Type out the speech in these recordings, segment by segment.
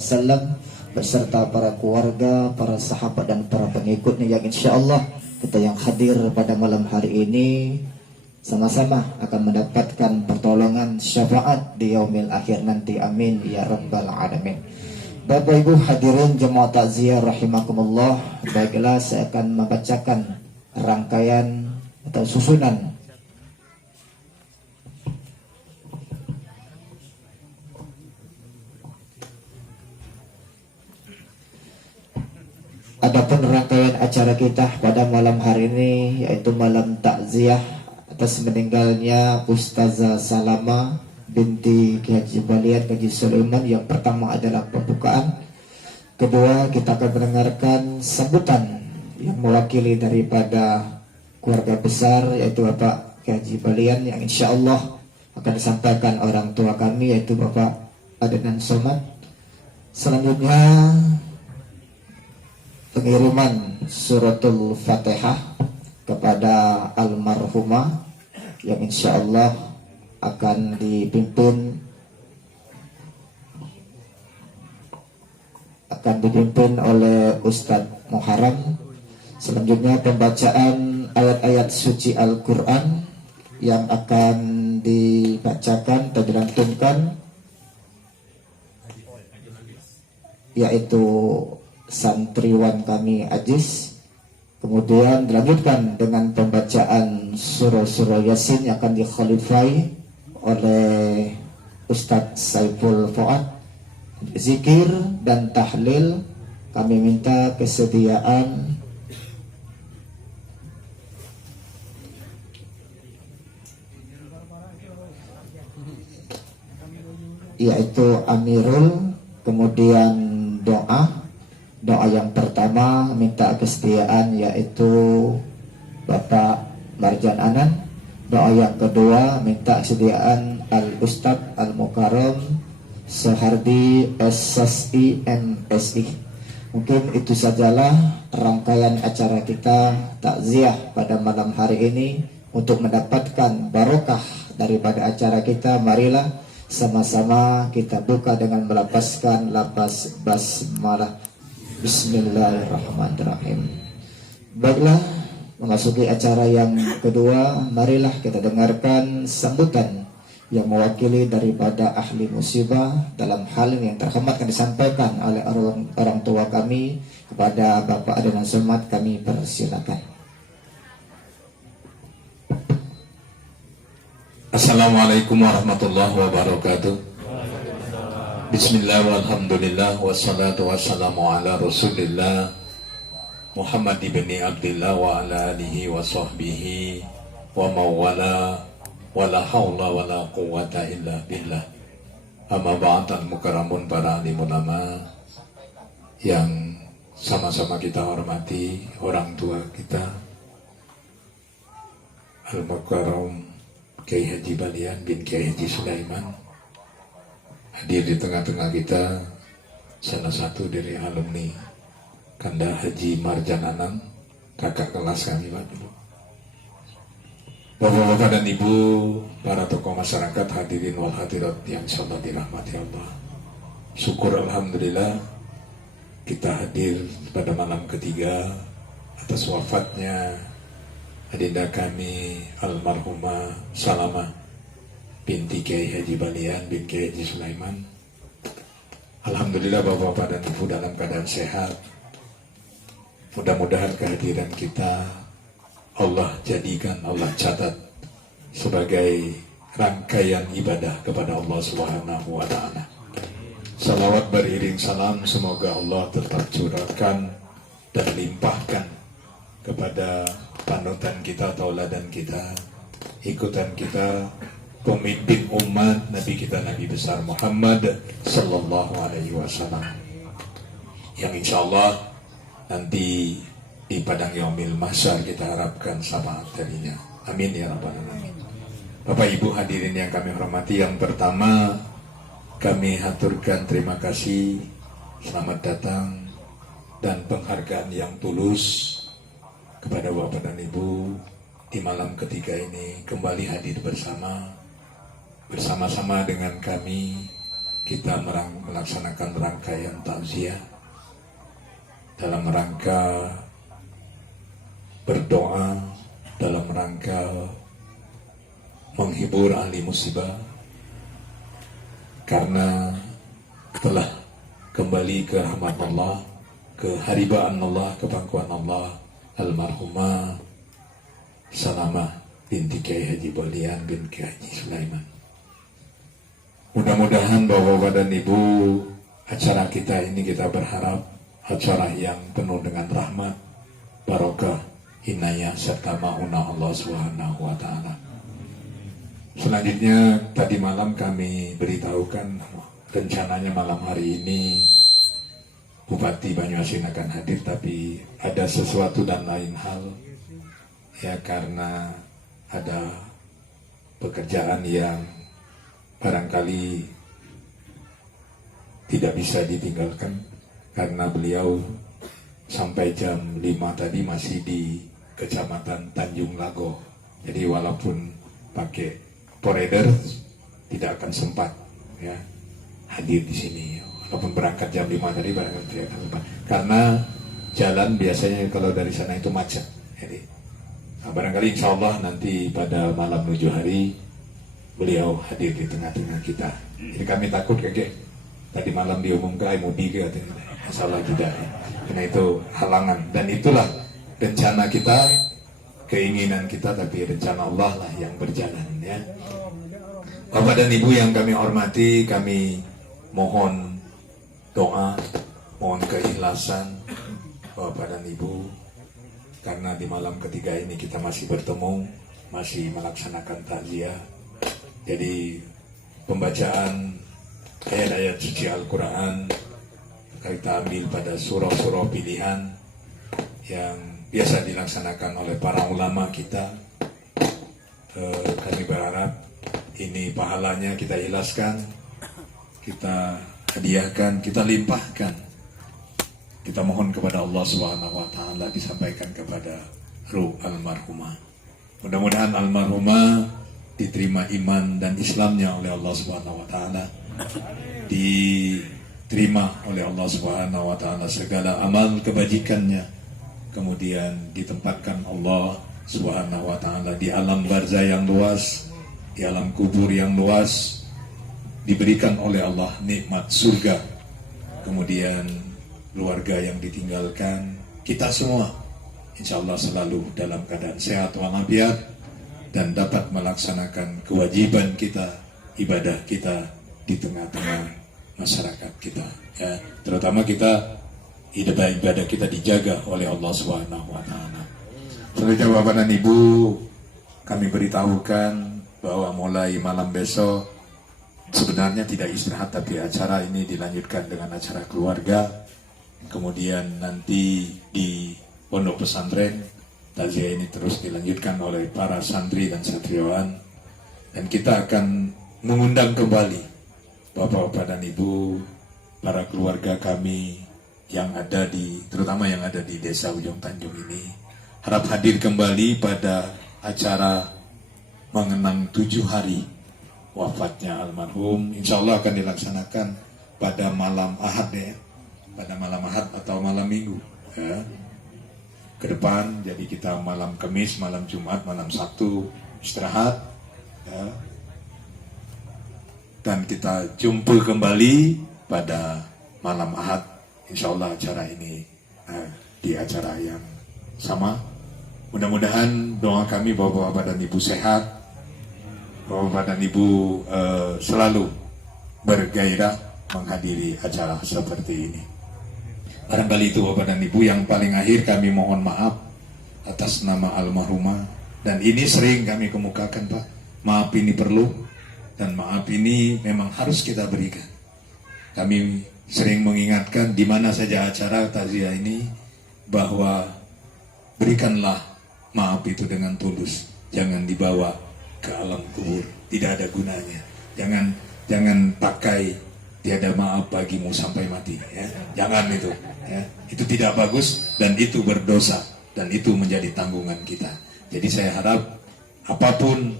Sallam beserta para keluarga, para sahabat dan para pengikutnya yang insya Allah kita yang hadir pada malam hari ini sama-sama akan mendapatkan pertolongan syafaat di yaumil akhir nanti. Amin ya rabbal alamin. Bapak Ibu hadirin jemaah takziah rahimakumullah, baiklah saya akan membacakan rangkaian atau susunan adapun rangkaian acara kita pada malam hari ini, yaitu malam takziah atas meninggalnya Ustazah Salama binti Ki Haji Balian Haji Sulaiman. Yang pertama adalah pembukaan, kedua kita akan mendengarkan sambutan yang mewakili daripada keluarga besar, yaitu Bapak Ki Haji Balian, yang insya Allah akan disampaikan orang tua kami, yaitu Bapak Adnan Somad. Selanjutnya pengiriman suratul Fatihah kepada almarhumah yang insya Allah akan dipimpin oleh Ustadz Muharram. Selanjutnya pembacaan ayat-ayat suci Al-Quran yang akan dibacakan atau dilantunkan, yaitu santriwan kami Ajis. Kemudian dilanjutkan dengan pembacaan surah-surah Yasin yang akan dikhalifai oleh Ustadz Saiful Fuad. Zikir dan tahlil kami minta kesediaan yaitu Amirul, kemudian doa yang pertama minta kesediaan yaitu Bapak Marjan Anan. Doa yang kedua minta kesediaan Al-Ustadz Al-Mukarram Sohardi SSI MSI. Mungkin itu sajalah rangkaian acara kita takziah pada malam hari ini. Untuk mendapatkan barokah daripada acara kita, marilah sama-sama kita buka dengan melafazkan lafaz basmalah. Bismillahirrahmanirrahim. Baiklah, memasuki acara yang kedua, marilah kita dengarkan sambutan yang mewakili daripada ahli musibah dalam hal yang terhormat yang disampaikan oleh orang tua kami kepada Bapak Adnan Somad. Kami persilakan. Assalamualaikum warahmatullahi wabarakatuh. Bismillah walhamdulillah wassalatu wassalamu ala rasulillah Muhammad ibni Abdillah wa ala alihi wa sahbihi wa mawala wa la hawla wa la quwwata illa billah. Amma ba'd, al-mukarramun para alim ulama yang sama-sama kita hormati, orang tua kita Al-Mukarram Kiai Haji Balian bin Kiai Haji Sulaiman. Hadir di tengah-tengah kita salah satu dari alumni Kanda Haji Marjan Anan, kakak kelas kami Pak dulu. Bapak-bapak dan ibu, para tokoh masyarakat, hadirin wal hadirat yang insyaallah dirahmati Allah. Syukur alhamdulillah kita hadir pada malam ketiga atas wafatnya adinda kami almarhumah Salamah binti Kiai Haji Balian bin Kiai Haji Sulaiman. Alhamdulillah bapak-bapak dan ibu dalam keadaan sehat. Mudah-mudahan kehadiran kita Allah jadikan, Allah catat sebagai rangkaian ibadah kepada Allah Subhanahu wa ta'ala. Salawat beriring salam semoga Allah tetap curahkan dan limpahkan kepada panutan kita, tauladan kita, ikutan kita, pemimpin umat Nabi kita, Nabi besar Muhammad Sallallahu Alaihi Wasallam, yang insya Allah nanti di padang yaumil mahsyar kita harapkan syafaat darinya. Amin ya rabbal alamin. Bapak Ibu hadirin yang kami hormati, yang pertama kami haturkan terima kasih, selamat datang dan penghargaan yang tulus kepada Bapak dan Ibu di malam ketiga ini kembali hadir bersama-sama dengan kami kita melaksanakan rangkaian takziah dalam rangka berdoa, dalam rangka menghibur ahli musibah, karena telah kembali ke rahmat Allah, ke haribaan Allah, ke pangkuan Allah, almarhumah Salamah binti Kiai Haji Balian bin Kiai Haji Sulaiman. Mudah-mudahan Bapak dan Ibu, acara kita ini kita berharap acara yang penuh dengan rahmat, barokah, inayah serta ma'unah Allah Subhanahu wa taala. Selanjutnya tadi malam kami beritahukan rencananya malam hari ini Bupati Banyuasin akan hadir, tapi ada sesuatu dan lain hal ya, karena ada pekerjaan yang barangkali tidak bisa ditinggalkan, karena beliau sampai jam 5 tadi masih di Kecamatan Tanjung Lago. Jadi walaupun pakai poreder tidak akan sempat ya hadir di sini. Walaupun berangkat jam 5 tadi barangkali tidak akan sempat, karena jalan biasanya kalau dari sana itu macet. Jadi barangkali insya Allah nanti pada malam menuju hari beliau hadir di tengah-tengah kita. Jadi kami takut kakek tadi malam diumumkan mudik katanya. Masalah tidak, karena itu halangan, dan itulah rencana kita, keinginan kita, tapi rencana Allah lah yang berjalan ya. Bapak dan Ibu yang kami hormati, kami mohon doa, mohon keikhlasan Bapak dan Ibu, karena di malam ketiga ini kita masih bertemu, masih melaksanakan takziah. Jadi pembacaan ayat-ayat suci Al-Quran kita ambil pada surah-surah pilihan yang biasa dilaksanakan oleh para ulama kita. Kami berharap ini pahalanya kita ikhlaskan, kita hadiahkan, kita limpahkan. Kita mohon kepada Allah Subhanahu wa taala disampaikan kepada ruh almarhumah. Mudah-mudahan almarhumah diterima iman dan Islamnya oleh Allah Subhanahu wa taala. Diterima oleh Allah Subhanahu wa taala segala amal kebajikannya. Kemudian ditempatkan Allah Subhanahu wa taala di alam barzah yang luas, di alam kubur yang luas, diberikan oleh Allah nikmat surga. Kemudian keluarga yang ditinggalkan, kita semua insya Allah selalu dalam keadaan sehat walafiat dan dapat melaksanakan kewajiban kita, ibadah kita di tengah-tengah masyarakat kita ya. Terutama kita ibadah kita dijaga oleh Allah Subhanahu wa taala. Selanjutnya Bapak dan Ibu, kami beritahukan bahwa mulai malam besok sebenarnya tidak istirahat, tapi acara ini dilanjutkan dengan acara keluarga. Kemudian nanti di pondok pesantren takziah ini terus dilanjutkan oleh para santri dan santriwan, dan kita akan mengundang kembali Bapak-bapak dan Ibu, para keluarga kami yang ada terutama yang ada di Desa Ujung Tanjung ini, harap hadir kembali pada acara mengenang 7 hari wafatnya almarhum. Insya Allah akan dilaksanakan pada malam Ahad ya, pada malam Ahad atau malam Minggu ya, ke depan. Jadi kita malam Kamis, malam Jumat, malam Sabtu istirahat ya, dan kita jumpa kembali pada malam Ahad. Insya Allah acara ini di acara yang sama. Mudah-mudahan doa kami Bapak-bapak dan Ibu sehat, Bapak-bapak dan Ibu selalu bergairah menghadiri acara seperti ini. Barangkali itu Bapak dan Ibu. Yang paling akhir kami mohon maaf atas nama almarhumah, dan ini sering kami kemukakan Pak, maaf ini perlu, dan maaf ini memang harus kita berikan. Kami sering mengingatkan di mana saja acara takziah ini bahwa berikanlah maaf itu dengan tulus, jangan dibawa ke alam kubur, tidak ada gunanya. Jangan pakai tiada maaf bagimu sampai mati ya. Jangan itu ya. Itu tidak bagus dan itu berdosa, dan itu menjadi tanggungan kita. Jadi saya harap apapun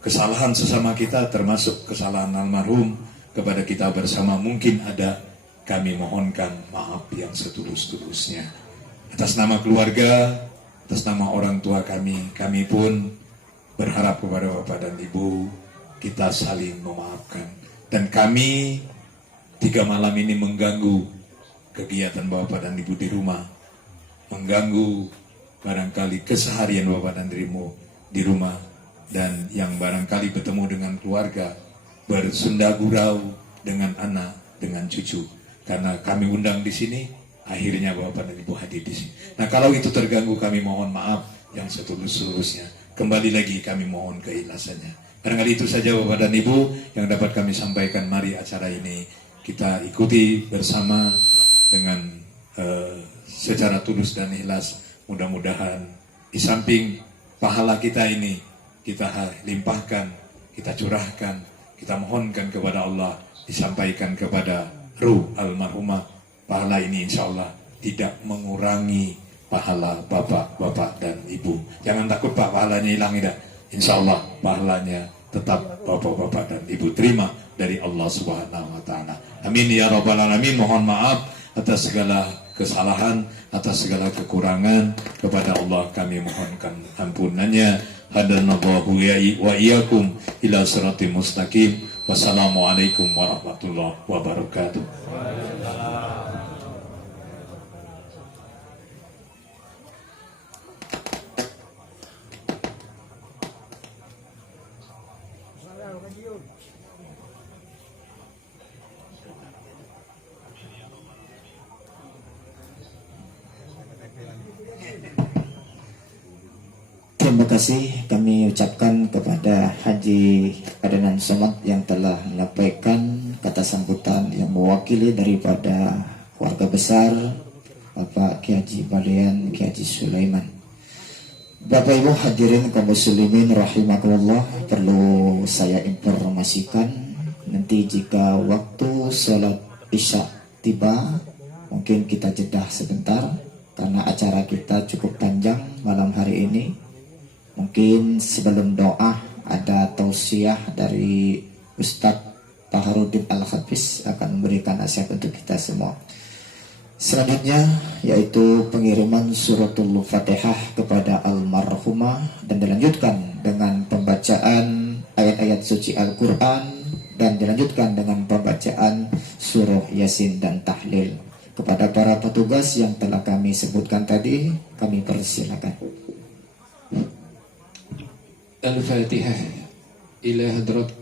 kesalahan sesama kita, termasuk kesalahan almarhum, kepada kita bersama mungkin ada, kami mohonkan maaf yang setulus-tulusnya. Atas nama keluarga, atas nama orang tua kami pun berharap kepada Bapak dan Ibu, kita saling memaafkan. Dan kami 3 malam ini mengganggu kegiatan Bapak dan Ibu di rumah, mengganggu barangkali keseharian Bapak dan Ibu di rumah, dan yang barangkali bertemu dengan keluarga, bersunda gurau dengan anak, dengan cucu. Karena kami undang di sini, akhirnya Bapak dan Ibu hadir di sini. Nah, kalau itu terganggu, kami mohon maaf yang setulus-tulusnya. Kembali lagi kami mohon keikhlasannya. Barangkali itu saja Bapak dan Ibu yang dapat kami sampaikan. Mari acara ini kita ikuti bersama dengan secara tulus dan ikhlas. Mudah-mudahan di samping pahala kita ini, kita limpahkan, kita curahkan, kita mohonkan kepada Allah, disampaikan kepada ruh almarhumah. Pahala ini insya Allah tidak mengurangi pahala bapak-bapak dan ibu. Jangan takut Pak, pahalanya hilang, tidak. Insya Allah pahalanya tetap bapak-bapak dan ibu terima dari Allah Subhanahu Wa Taala. Amin ya Rabbal Alamin. Mohon maaf atas segala kesalahan, atas segala kekurangan. Kepada Allah kami mohonkan ampunannya. Hadanallahu wa iyyakum ila siratal mustaqim. Wassalamualaikum warahmatullahi wabarakatuh. Terima kasih kami ucapkan kepada Haji Adenan Somad yang telah menyampaikan kata sambutan yang mewakili daripada keluarga besar Bapak Kiai Haji Balian, Kiai Haji Sulaiman. Bapak Ibu hadirin kaum muslimin rahimakumullah, perlu saya informasikan nanti jika waktu sholat isya tiba, mungkin kita jeda sebentar karena acara kita cukup panjang malam hari ini. Mungkin sebelum doa ada tausiah dari Ustadz Taharudin Al-Hafiz akan memberikan nasihat untuk kita semua. Selanjutnya yaitu pengiriman suratul Fatihah kepada almarhumah dan dilanjutkan dengan pembacaan ayat-ayat suci Al-Quran dan dilanjutkan dengan pembacaan surah Yasin dan tahlil. Kepada para petugas yang telah kami sebutkan tadi, kami persilakan. Al-Fatihah ila hadrat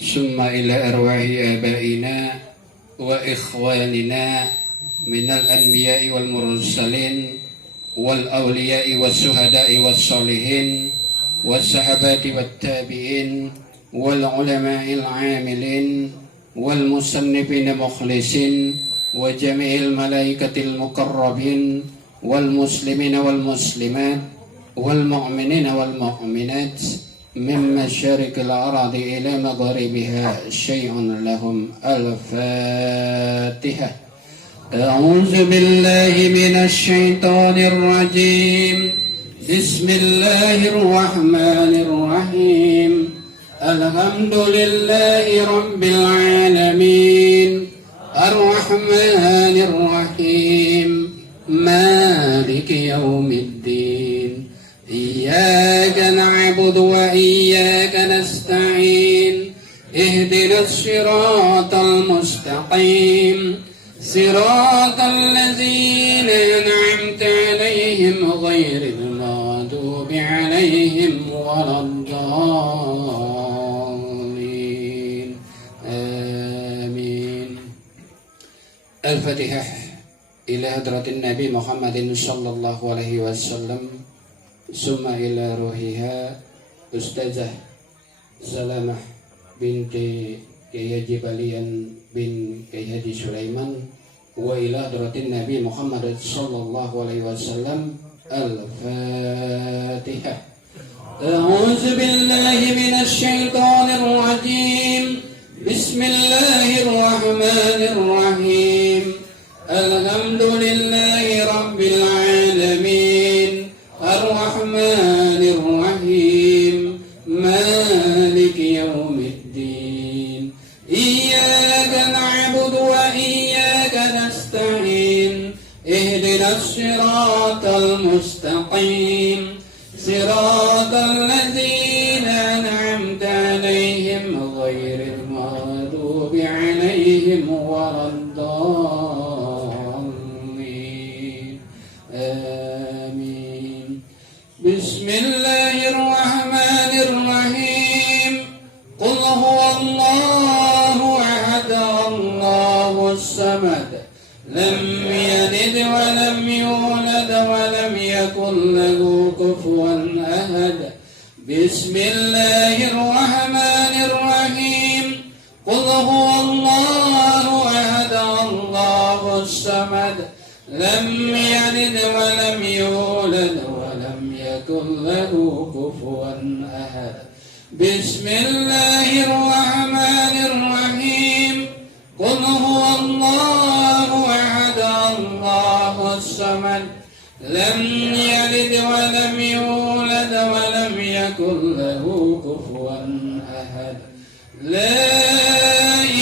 summa ila arwahi abaina wa ikhwanina minal anbiya'i wal mursalin wal awliya'i was suhada'i was salihin was sahabati wat tabi'in wal ulama'il amilin wal musannifin mukhlisin wa jami'il malaikatil muqarrabin والمسلمين والمسلمات والمؤمنين والمؤمنات من مشارق الأرض إلى مغاربها شيء لهم. الفاتحة. أعوذ بالله من الشيطان الرجيم. بسم الله الرحمن الرحيم. الحمد لله رب العالمين الرحمن الرحيم مالك يوم الدين إياك نعبد وإياك نستعين اهدنا الصراط المستقيم صراط الذين أنعمت عليهم غير المغضوب عليهم ولا الضالين آمين. الفاتحة إلى حضرة النبي محمد صلى الله عليه وسلم ثم إلى روحها أستاذة سلامة بنت Kiai Haji Balian bin Kiai Haji Sulaiman wa ila hadratin Nabi Muhammad sallallahu alaihi wasallam. Al-Fatihah. A'udzu billahi minasy syaithanir rajim. Bismillahirrahmanirrahim. Alhamdulillahi rabbil alamin arrahmanir rahim المستقيم صراط الذين أنعمت عليهم غير المغضوب عليهم ولا الضالين آمين. بسم الله الرحمن الرحيم. قل هو الله أحد الله الصمد لم يلد ولم يولد ولم يكن له كفوا أحد. بسم الله الرحمن الرحيم. قل هو الله أحد الله الصمد لم يلد ولم يولد ولم يكن له كفوا أحد. بسم الله الرحمن الرحيم. قل هو الله أحد الله الصمد لم يلد ولم يولد ولم يكن له كفوا أحد. لا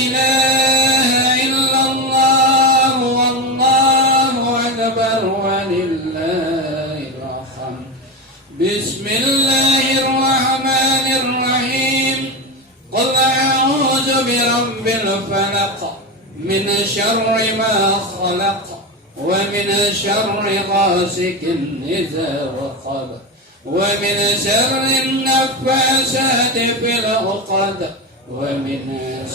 إله إلا الله والله أكبر ولله الحمد. بسم الله الرحمن الرحيم. قل أعوذ برب الفلق من شر ما خلق ومن شر غاسق إذا وقب ومن شر النفاثات في العقد ومن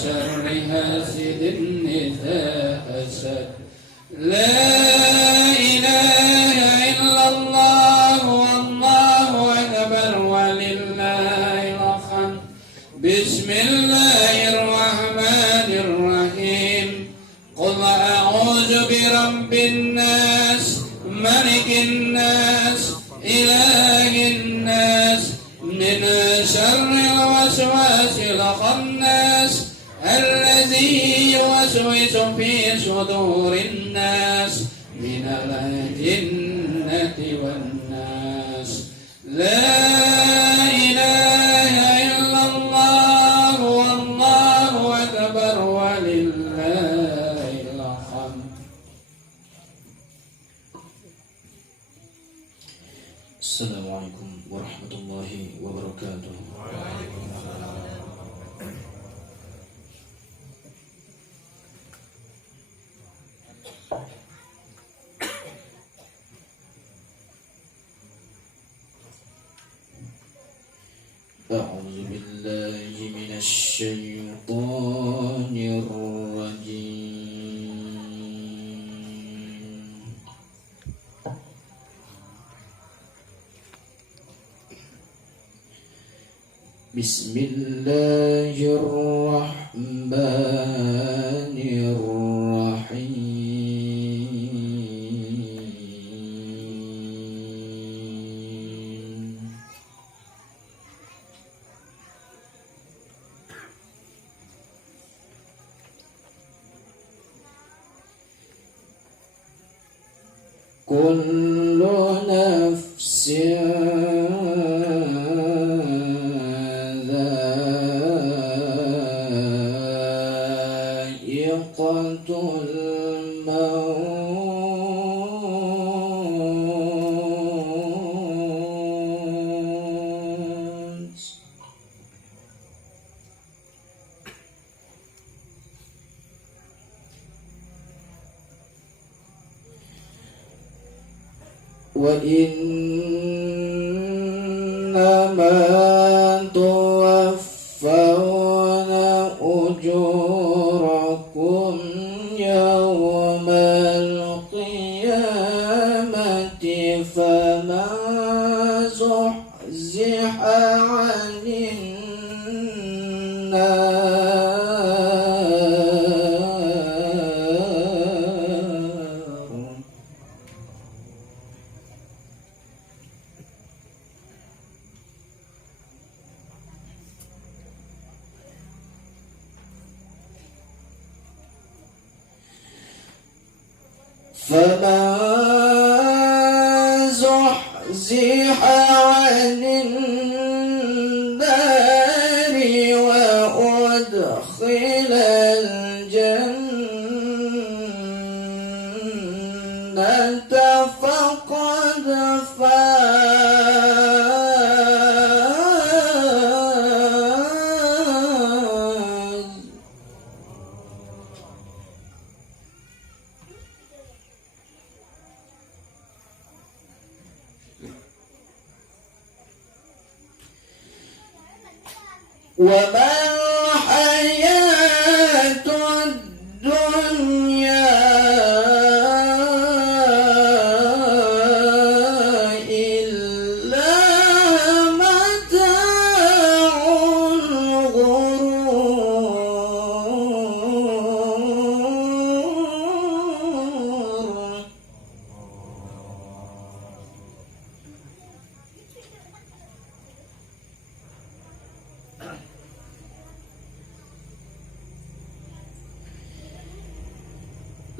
شر حاسد إذا حسد. لا إله إلا الله والله أكبر ولله الحمد. بسم الله الرحمن الرحيم. قل أعوذ برب الناس ملك الناس إله الناس من شر الوسواس الخناس الذي يوسوس في صدور الناس من الجنة والناس. لا إله إلا الله والله أكبر ولله الحمد. السلام عليكم ورحمة الله وبركاته. أعوذ بالله من الشيطان الرجيم. بسم الله الرحمن الرحيم. كل نفس ذائقة الموت. وإنما توفون أجوركم يوم القيامة فمن زحزح عن النار فمن زحزح عن النار وأدخل الجنة فقد وما الحياة الدنيا إلا متاع الغرور.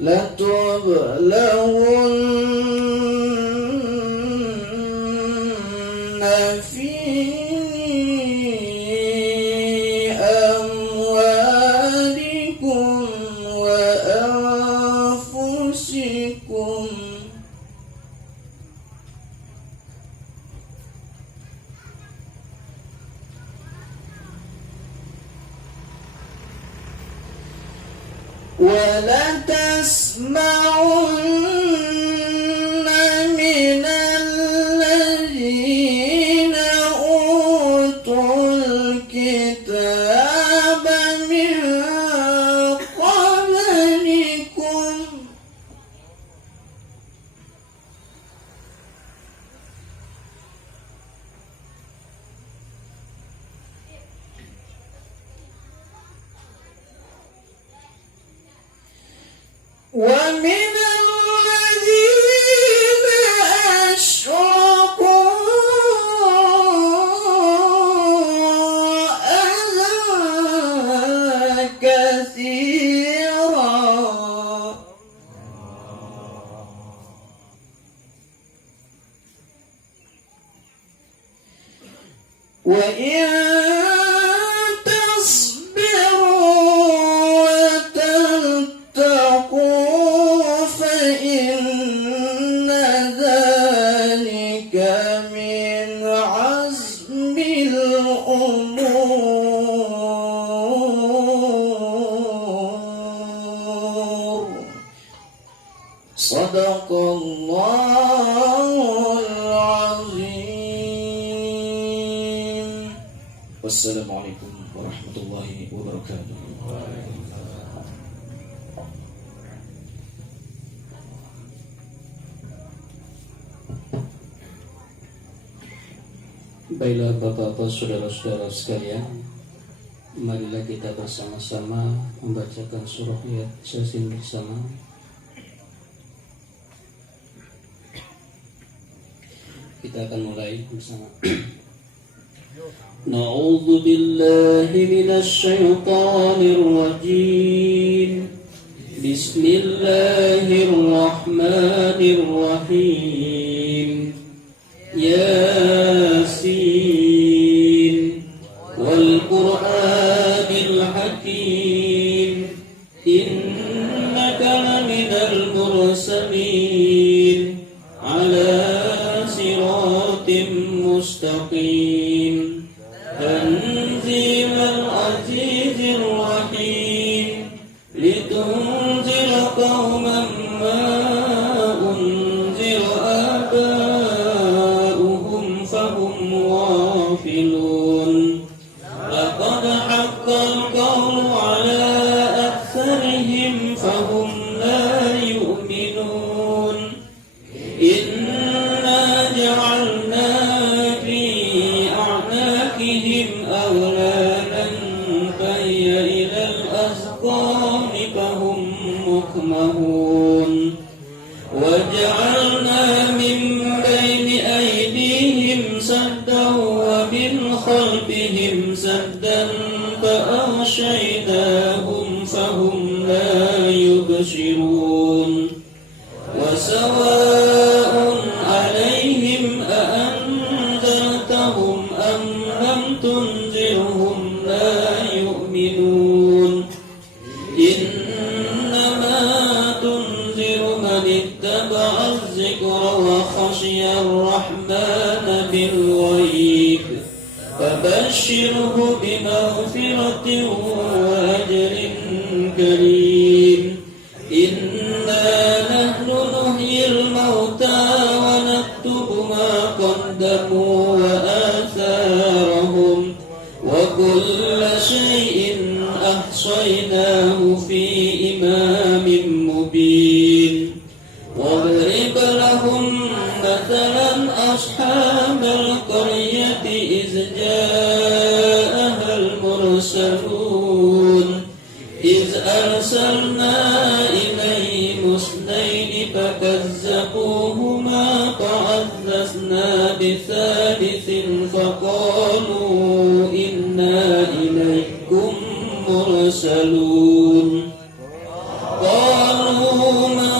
لتبلغن في أموالكم وأنفسكم ولتسمعن من الذين أوتوا الكتاب من قبلكم ومن الذين أشركوا أذى كثيرا وإن تصبروا وتتقوا فإن ذلك من عزم الأمور. صدق الله العظيم. والسلام عليكم ورحمة الله وبركاته. Baiklah Bapak-bapak, saudara-saudara sekalian, marilah kita bersama-sama membacakan surah Yasin bersama. Kita akan mulai bersama. Na'udzu billahi minasy syaithanir rajim. Bismillahirrahmanirrahim. Yasin wal Qur'anil Hakim innaka laminal mursalin ala siratim mustaqim tanzilal azizir rahim litunzira qauman ma unzira aba'uhum fahum ghafilun laqad haqqal qawlu ala aktharihim fahum la yu'minun inna ja'alna fi a'naqihim aghlalan fahiyya ilal azqani fahum muqmahun وجعلنا من بين أيديهم سدا ومن خلفهم سدا فأغشيناهم فهم لا يبصرون وسواء عليهم أأنذرتهم أم لم تنذرهم لا يؤمنون إنما تنذر من اتبع الذكر وخشي الرحمن بالغيب فبشره بمغفرة وأجر كريم إنا نحن نحيي الموتى ونكتب ما قدموا وآثارهم وكل أحصيناه في إمام مبين واضرب لهم مثلا أصحاب القرية إذ جاءها المرسلون إذ أرسلنا إليهم اثنين فكذبوهما فعززنا بثالث فقالوا إنا إليكم مرسلون قالوا ما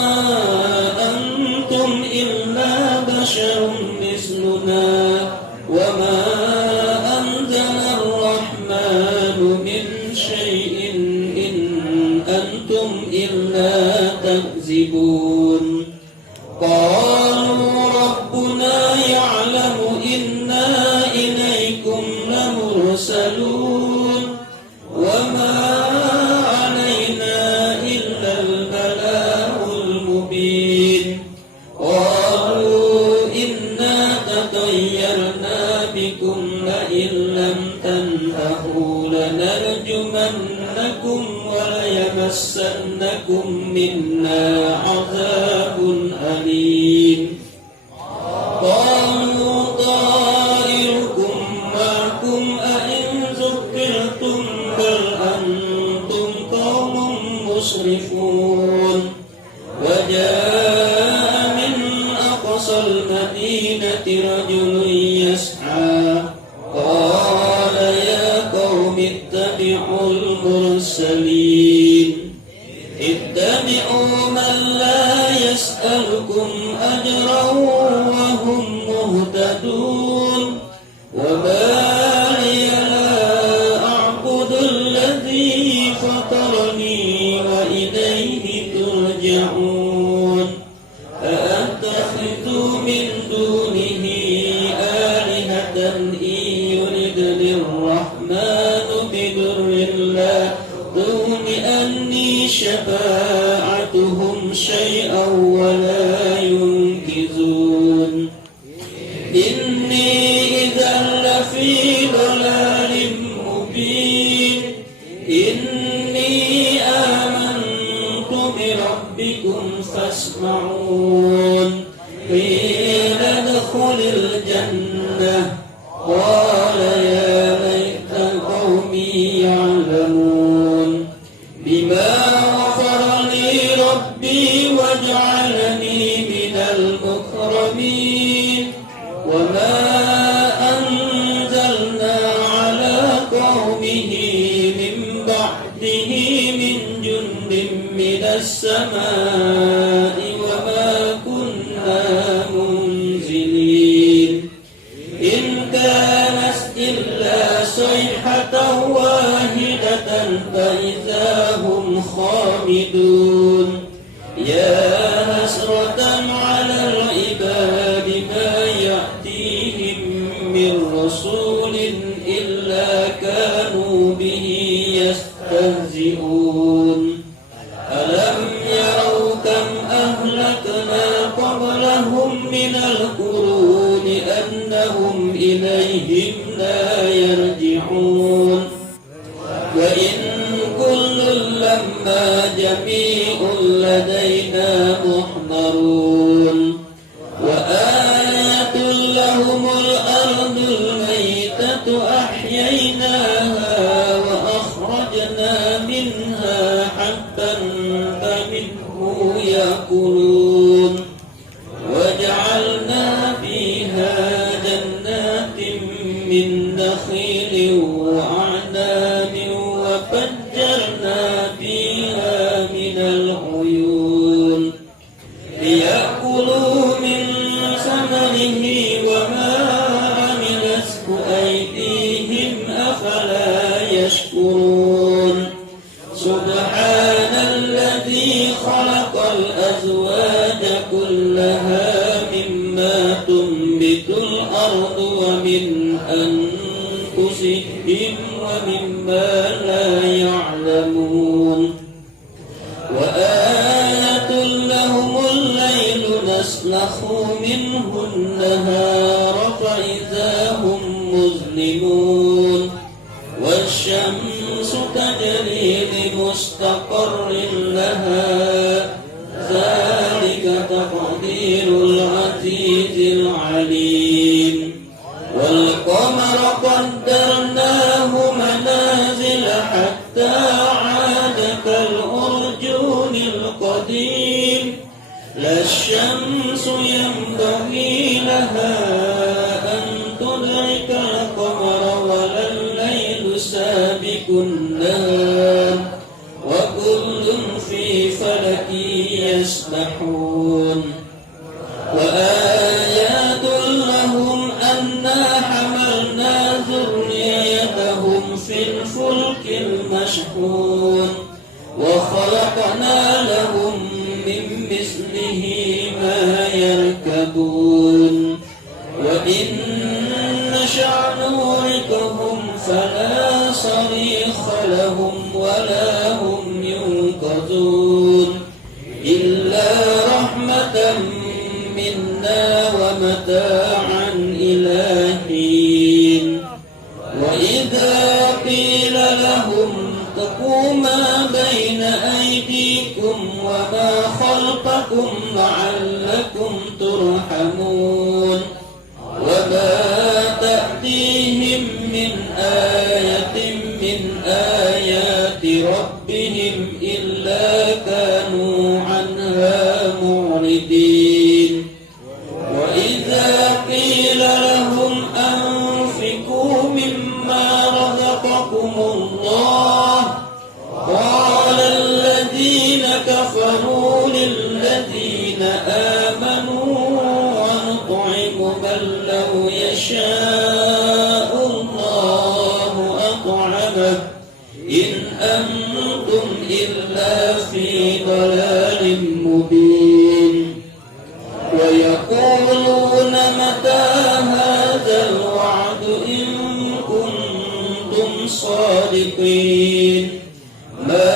أنتم إلا بشر مثلنا وما أنزل الرحمن من شيء إن أنتم إلا تكذبون قالوا ربنا يعلم إنا إليكم لمرسلون وما علينا إلا البلاغ المبين قالوا إنا تطيرنا بكم لئن لم تنتهوا لنرجمنكم وليمسنكم منا عذاب أليم قالوا طائركم معكم أئن ذكرتم بل أنتم قوم مسرفون وجاء من أقصى المدينة رجل يسعى قال يا قوم اتبعوا المرسلين اتبعوا من لا يسألكم أجرا وهم مهتدون وما لي لا أعبد الذي فطرني وإليه ترجعون أأتخذ من دونه آلهة إن يردني الرحمن بضر لا تغن أني شفاعتهم شيئا ولا ينقذون إني إذا لفي ضلال مبين إني آمنت بربكم فاسمعون قيل ادخل الجنة قال يا ليت قومي يعلمون بما غفر لي ربي وجعلني من المكرمين وما أنزلنا على قومه من بعده من جند من السماء وما كنا منزلين إن كانت إلا صيحة واحدة فإذا هم خامدون يا حسرة على العباد ما يأتيهم من رسول إلا كانوا به يستهزئون ألم يروا كم أهلكنا قبلهم من القرون أنهم إليهم لا يرجعون وإن كل لما جميع لدينا محضرون وآية لهم الأرض الميتة أحييناها وأخرجنا منها حبا فمنه يأكلون وجعلنا فيها جنات من نخيل وأعناب وفجرنا فيها من العيون ليأكلوا من ثمره وما عملته أيديهم أفلا يشكرون سبحان الذي خلق الأزواج كلها مما تنبت الأرض ومن أنفسهم ومما لا يعلمون وآية لهم الليل نسلخ منه النهار فإذا هم مظلمون والشمس تجري مستقر لها ذلك تقدير العزيز العليم والقمر قدرناه منازل حتى عاد كالأرجون القديم لا الشمس ينبغي لها أن تدرك القمر ولا الليل سابق النهار وكل في فلك يسبحون وآيات لهم أنا حملنا ذريتهم في الفلك المشحون وخلقنا لهم من مثله ما يركبون وإن نشأ نغرقهم فلا صريخ لهم ولا هم ينقذون إلا رحمة منا ومتاعا إلى حين وإذا قيل لهم اتقوا ما بين أيديكم وما خلفكم لعلكم ترحمون وما تأتيهم من آية من آيات ربهم إلا كانوا عنها معرضين وإذا قيل لهم أنفقوا مما رزقكم الله قال الذين كفروا للذين آمنوا ونطعم من لو يشاء الله أطعمه إن أنتم إلا في ضلال مبين ويقولون متى هذا الوعد إن كنتم صادقين ما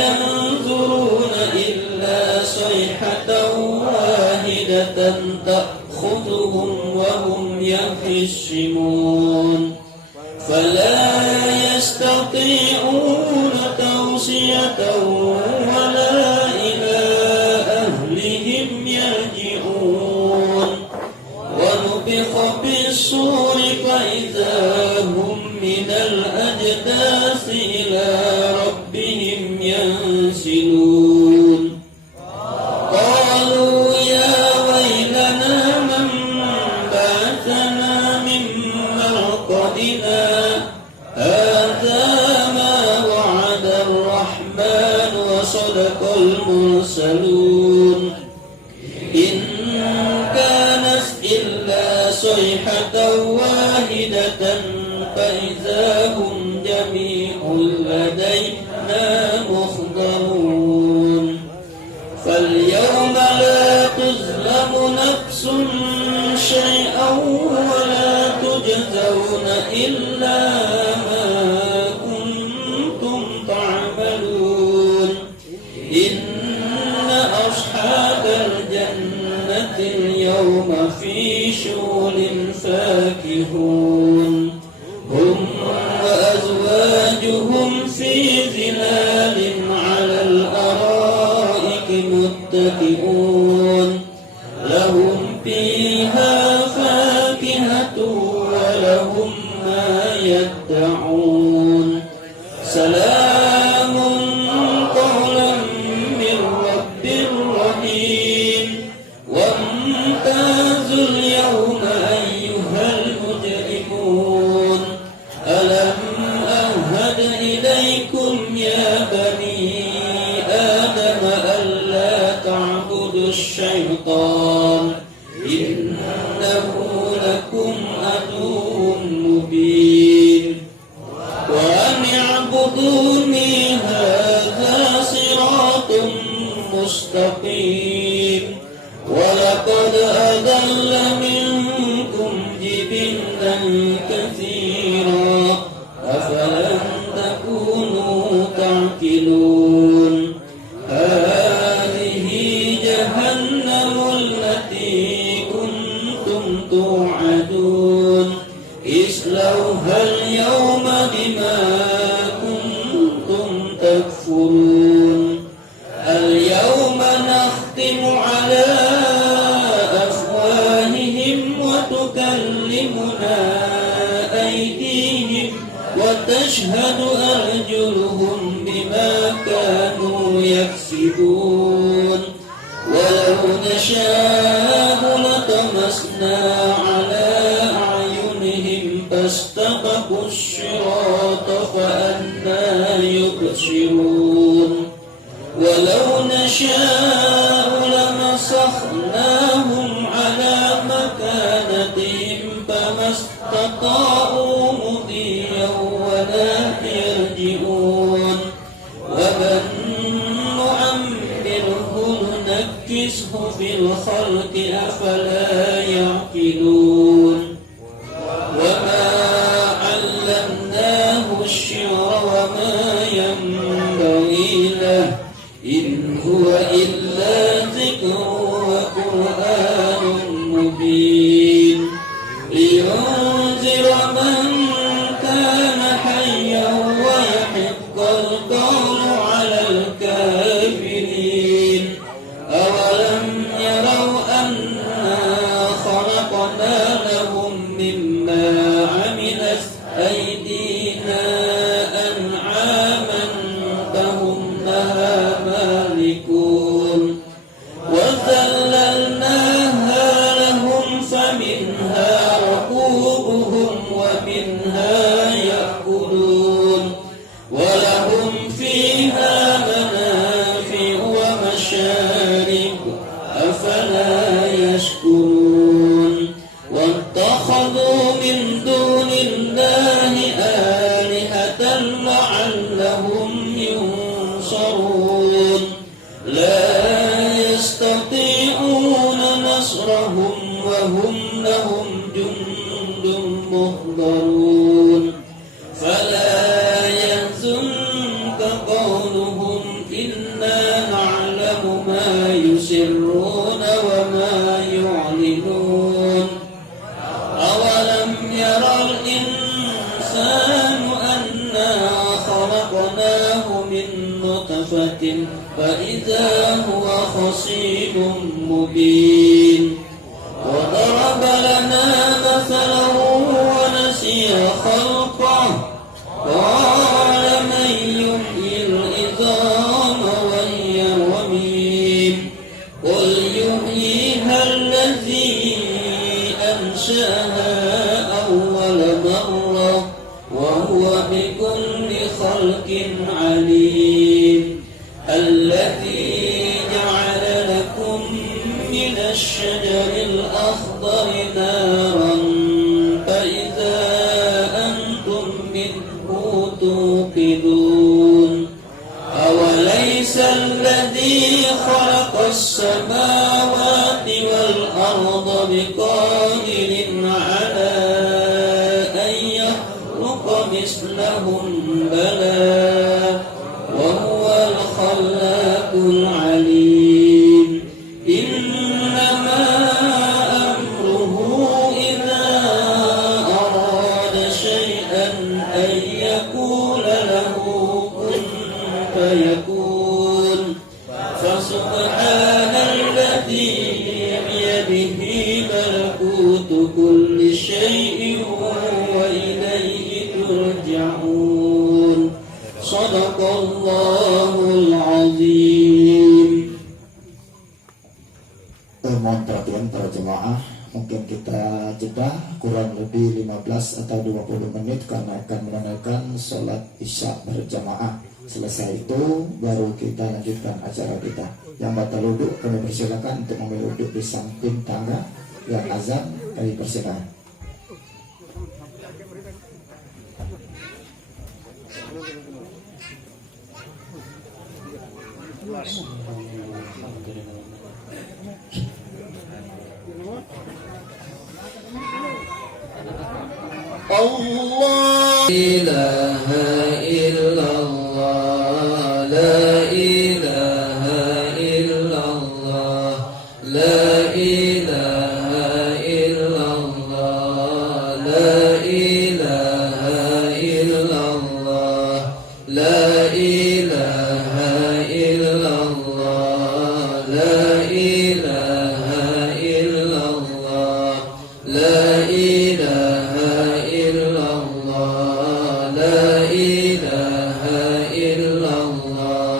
ينظرون إلا صيحة واحدة تأخذهم وهم يخصمون فلا يستطيعون توصية ولا إلى أهلهم يرجعون ونفخ بالصور فإذا هم من الأجداث إلى ربهم ينسلون قالوا يا ويلنا من بعثنا من مرقدنا هذا ما وعد الرحمن وصدق المرسلون إن كانت إلا صيحة واحدة فإذا هم جميع لدينا محضرون فاليوم لا تظلم نفس شيئا ولا تجزون إلا ما كنتم تعملون إن أصحاب الجنة اليوم في شغل فاكهون هم وأزواجهم في ظلال على الأرائك متكئون لهم فيها فاكهة ولهم ما يدعون سلام قولا من رب رحيم وامتازوا اليوم أيها المجرمون ألم أعهد إليكم يا بني آدم ألا تعبدوا الشيطان إنه لكم عدو مبين وأن اعبدوني هذا صراط مستقيم ولقد أضل منكم جبلا كثيرا أفلم تكونوا تعقلون هذه جهنم التي كنتم توعدون اصلوها اليوم بما كنتم تكفرون كانوا يكسبون ولو نشاء لطمسنا على أعينهم فاستبقوا الصراط فأنى يبصرون ولو نشاء لمسخناهم على مكانتهم فما استطاعوا مضيا ولا يرجعون ومن نعمره ننكسه في الخلق أفلا يعقلون وما علمناه الشعر وما ينبغي له إن هو إلا ذكر وقرآن مبين لينذر من كان حيا ويحق القول على الكافرين أولم يروا أنا خلقنا لهم مما عملت أيدينا أنعاما فهم لها مالكون وذللناها لهم فمنها ركوبهم ومنها يأكلون ولهم فيها منافع ومشارب أفلا يشكرون واتخذوا من دون الله آلهة لعلهم ينصرون لا يستطيعون نصرهم وهم لهم جند مهضرون فلا يحزنك قولهم إنا نعلم ما يسرون وما يعلنون أولم يرى الإنسان أنا خلقناه من نطفة فإذا هو خصيم مبين وضرب لنا مثلا ونسي خلقه قال من يحيي العظام وهي رميم قل يحييها الذي أنشأها أول مرة وهو بكل خلق عليم الذي جعل لكم من الشجر الأخضر نارا فإذا أنتم منه توقدون أوليس الذي خلق السماوات والأرض بقادر على أن يخلق مثلهم بلى وهو الخلاق العليم إنما أمره إذا أراد شيئا أن يقول له كن فيكون فسبحان الذي بيده ملكوت كل شيء وإليه ترجعون صدق الله العظيم. Mohon perhatian para jemaah, mungkin kita jeda kurang lebih 15 atau 20 menit karena akan menunaikan sholat isya berjamaah. Selesai itu baru kita lanjutkan acara kita. Yang batal wudhu kami persilakan untuk memilih duduk di samping tangga. Yang azan kami persilakan. Allah ilaha illallah la ilaha illallah la ilaha illallah la ilaha illallah la ilaha illallah la ilaha illallah la ilaha illallah la ilaha illallah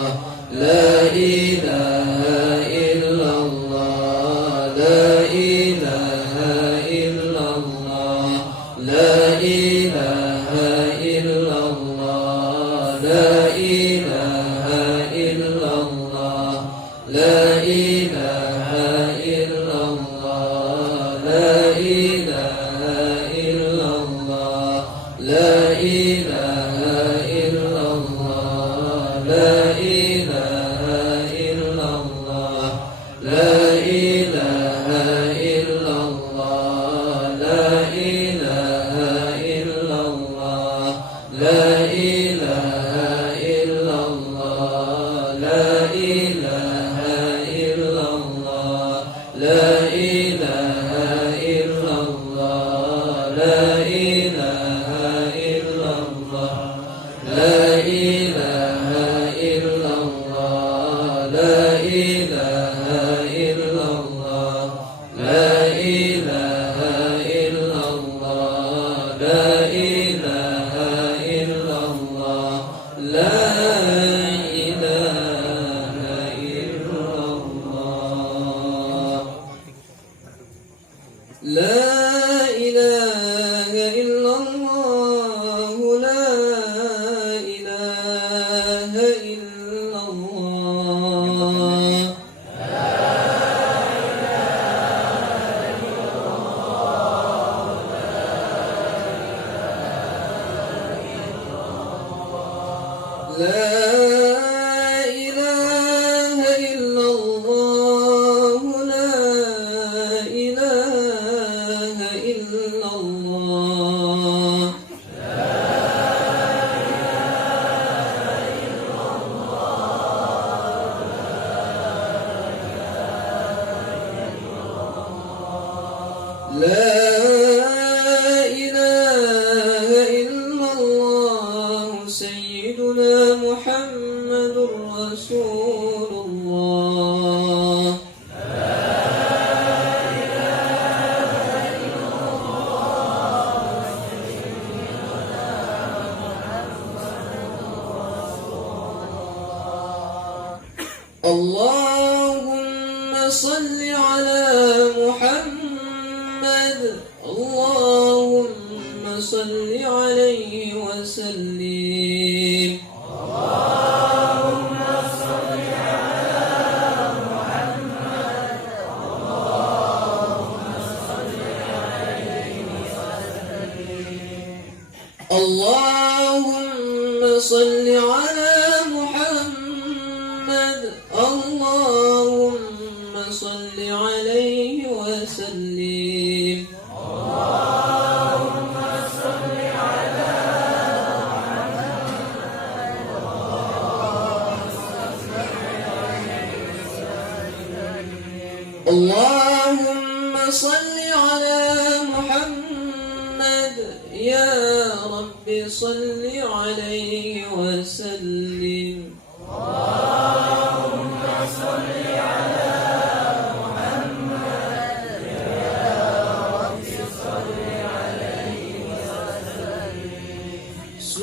إلا الله لا إله إلا الله لا إله إلا الله لا إله إلا الله سيدنا محمد رسول الله اللهم صل على محمد اللهم صل عليه وسلم اللهم صل على محمد اللهم صل عليه وسلم اللهم صل على محمد يا رب صل عليه وسلم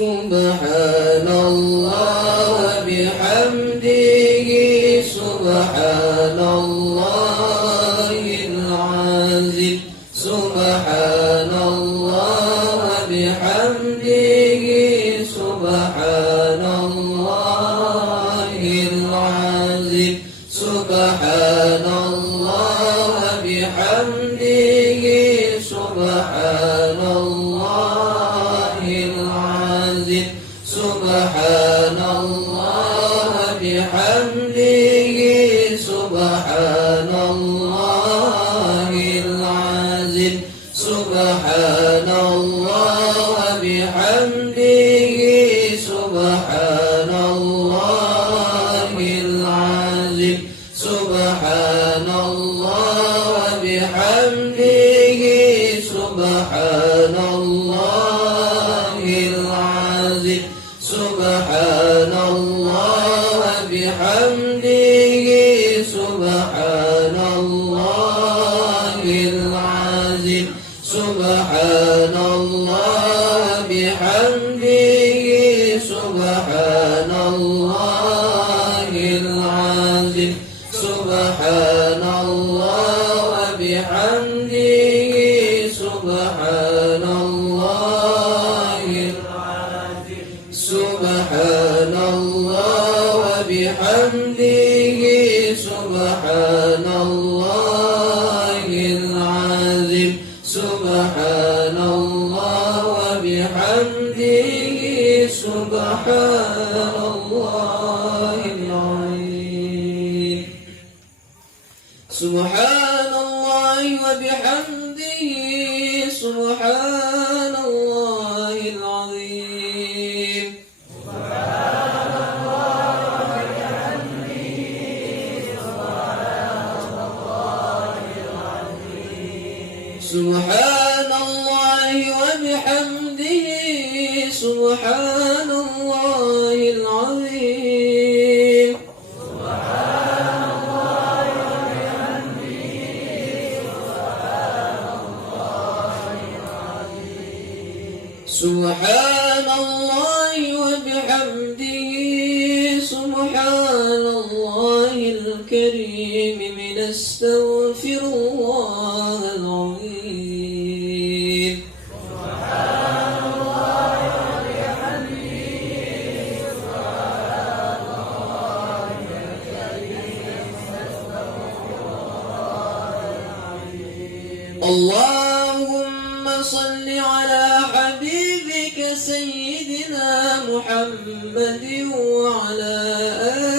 سبحان الله وبحمده سبحان الله العظيم سبحان الله وبحمده سبحان الله العظيم سبحان الله وبحمده سبحان الله العظيم سبحان الله وبحمده سبحان الله العظيم سبحان الله وبحمده سبحان الله العظيم سبحان الله وبحمده سبحان الله العظيم سبحان الله وبحمده سبحان الله العظيم سبحان الله وبحمده سبحان الله العظيم سبحان الله وبحمده سبحان الله سبحان الله وبحمده سبحان الله العظيم سبحان الله وبحمده سبحان الله العظيم سبحان الله وبحمده سبحان الله العظيم سبحان الله وبحمده سبحان الله العظيم سبحان الله وبحمده سبحان الله الكريم من استغفر الله العظيم سبحان الله وبحمده سبحان اللهم صل على حبيبك سيدنا محمد وعلى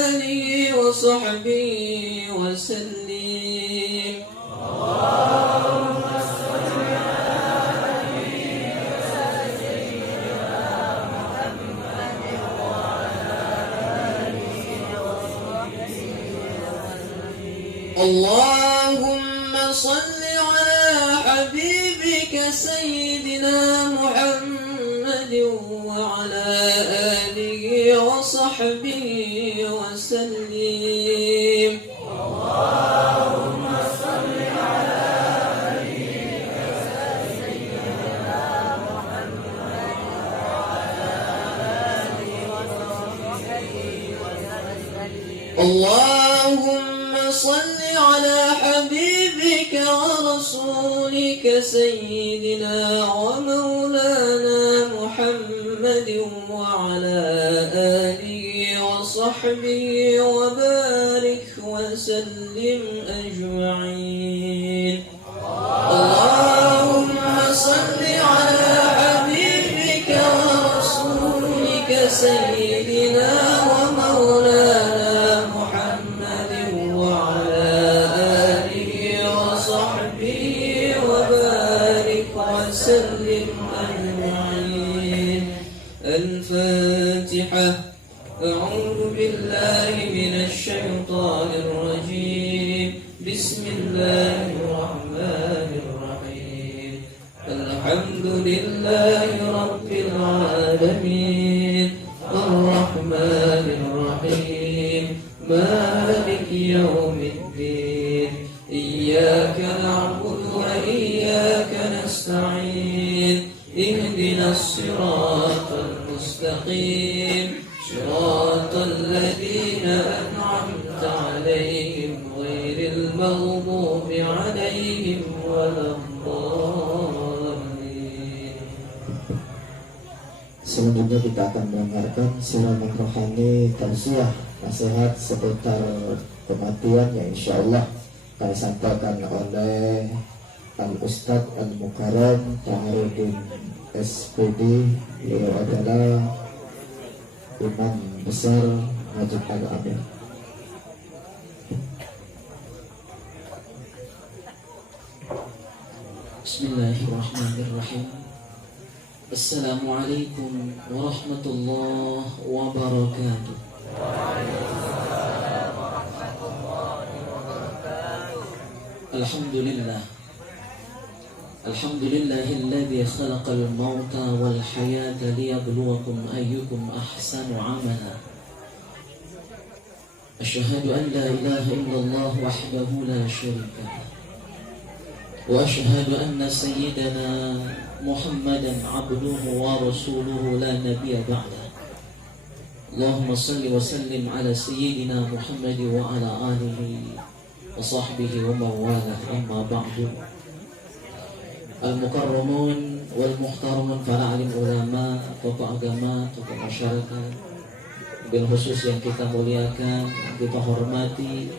آله وصحبه وسلم. اللهم صل على حبيبك سيدنا محمد وعلى آله وصحبه وسلم. اللهم صل على حبيبك سيدنا محمد وعلى آله وصحبه وسلم. اللهم صل على حبيبك ورسولك سيدنا ومولانا محمد وعلى آله وصحبه وبارك وسلم أجمعين. اللهم صل على حبيبك ورسولك سيدنا ومولانا محمد وعلى آله وصحبه وبارك وسلم أجمعين. الفاتحة. أعوذ بالله من الشيطان الرجيم. بسم الله الرحمن الرحيم. الحمد لله رب العالمين الرحمن الرحيم مالك يوم الدين إياك نعبد وإياك نستعين اهدنا الصراط المستقيم صراط الذين أنعمت عليهم غير المغضوب عليهم ولا الضالين. Selanjutnya kita akan mendengarkan siraman rohani tausiah nasihat seputar kematian yang insya Allah akan disampaikan oleh Al-Ustadz Al-Mukarram Taharudin SPD. Beliau adalah Imam Besar Masjid Al-Amir. Bismillahirrahmanirrahim. Assalamualaikum warahmatullahi wabarakatuh. Alhamdulillah. Alhamdulillahilladzi khalaqal mauta wal hayata liyabluwakum ayyukum ahsanu amala. Asyhadu an la ilaha illallah wahdahu la syarika lah. Wa asyhadu anna sayyidana Muhammadan abduhu wa rasuluhu la nabiyya ba'da. Allahumma salli wa sallim ala sayyidina Muhammad wa ala alihi wa sahbihi wa mawalah, amma ba'du. Al-mukarramun wal muhtaramun, para alim ulama, tokoh agama, tokoh masyarakat, bil khusus yang kita muliakan, kita hormati,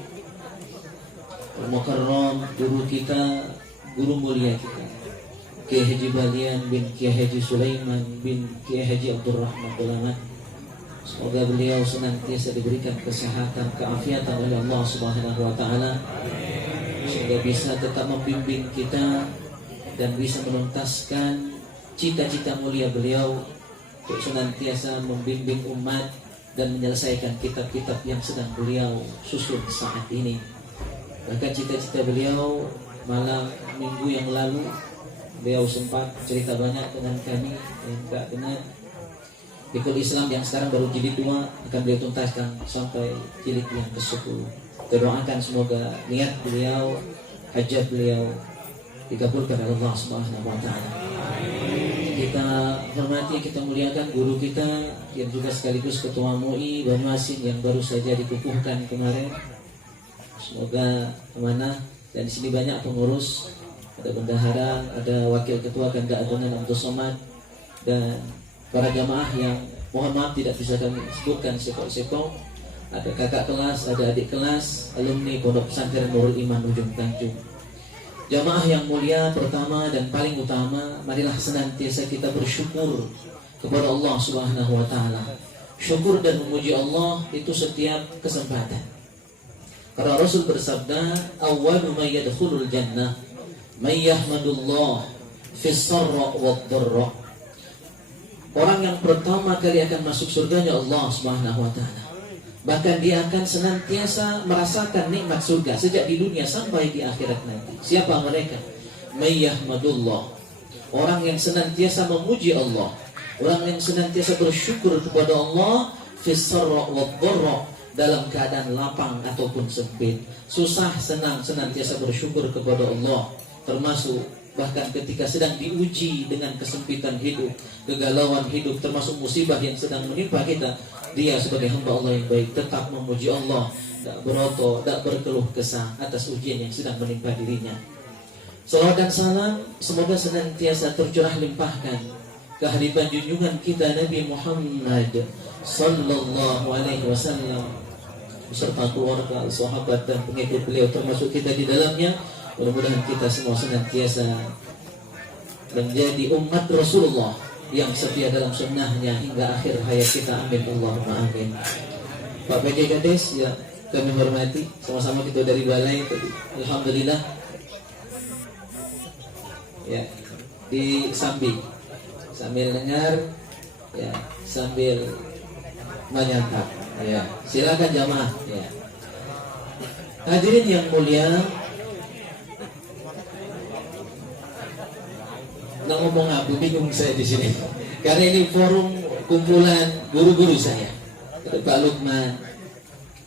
al-mukarram, guru kita, guru mulia kita, Kiai Haji Balian bin Kiai Haji Sulaiman bin Kiai Haji Abdurrahman Bulaman. Semoga beliau senantiasa diberikan kesehatan, keafiatan oleh Allah Subhanahu wa taala, sehingga bisa tetap membimbing kita dan bisa menuntaskan cita-cita mulia beliau untuk senantiasa membimbing umat dan menyelesaikan kitab-kitab yang sedang beliau susun saat ini. Bahkan cita-cita beliau, malam minggu yang lalu beliau sempat cerita banyak dengan kami yang tak benar. Fikul Islam yang sekarang baru jilid 2 akan beliau tuntaskan sampai jilid yang ke-10. Kita doakan semoga niat beliau, hajat beliau dikabulkan oleh Allah Subhanahu wa taala. Kita hormati, kita muliakan guru kita yang juga sekaligus ketua MUI Banyuasin yang baru saja dikukuhkan kemarin. Semoga amanah, dan di sini banyak pengurus, ada bendahara, ada wakil ketua Ganda Adonan Abdul Somad, dan para jamaah yang mohon maaf tidak bisa kami sebutkan sekok-sekok. Ada kakak kelas, ada adik kelas, alumni Pondok Pesantren Nurul Iman Ujung Tanjung. Jamaah yang mulia, pertama dan paling utama, marilah senantiasa kita bersyukur kepada Allah Subhanahu wa taala. Syukur dan memuji Allah itu setiap kesempatan. Karena Rasul bersabda, "Awwalu may yadkhulul jannah may yahmadullah fis sarra wad dharra." Orang yang pertama kali akan masuk surganya Allah Subhanahu wa taala. Bahkan dia akan senantiasa merasakan nikmat surga sejak di dunia sampai di akhirat nanti. Siapa mereka? May yahmadullah. Orang yang senantiasa memuji Allah, orang yang senantiasa bersyukur kepada Allah fis sarra wad dharra, dalam keadaan lapang ataupun sempit, susah senang, senantiasa bersyukur kepada Allah, termasuk bahkan ketika sedang diuji dengan kesempitan hidup, kegalauan hidup, termasuk musibah yang sedang menimpa kita, dia sebagai hamba Allah yang baik tetap memuji Allah, tak beroto, tak berkeluh kesah atas ujian yang sedang menimpa dirinya. Salawat dan salam semoga senantiasa tercurah limpahkan ke hadipan junjungan kita Nabi Muhammad sallallahu alaihi wasallam beserta keluarga, sahabat dan pengikut beliau termasuk kita di dalamnya. Mudah-mudahan kita semua senantiasa menjadi umat Rasulullah yang setia dalam sunnahnya hingga akhir hayat kita. Amin Allahumma amin. Pak PJ Kades ya kami hormati, sama-sama kita dari balai tadi. Alhamdulillah ya, di sambil dengar ya, sambil menyantap ya. Silakan jamaah ya. Hadirin yang mulia, nak ngomong apa bingung saya di sini karena ini forum kumpulan guru-guru saya. Pak Lukman,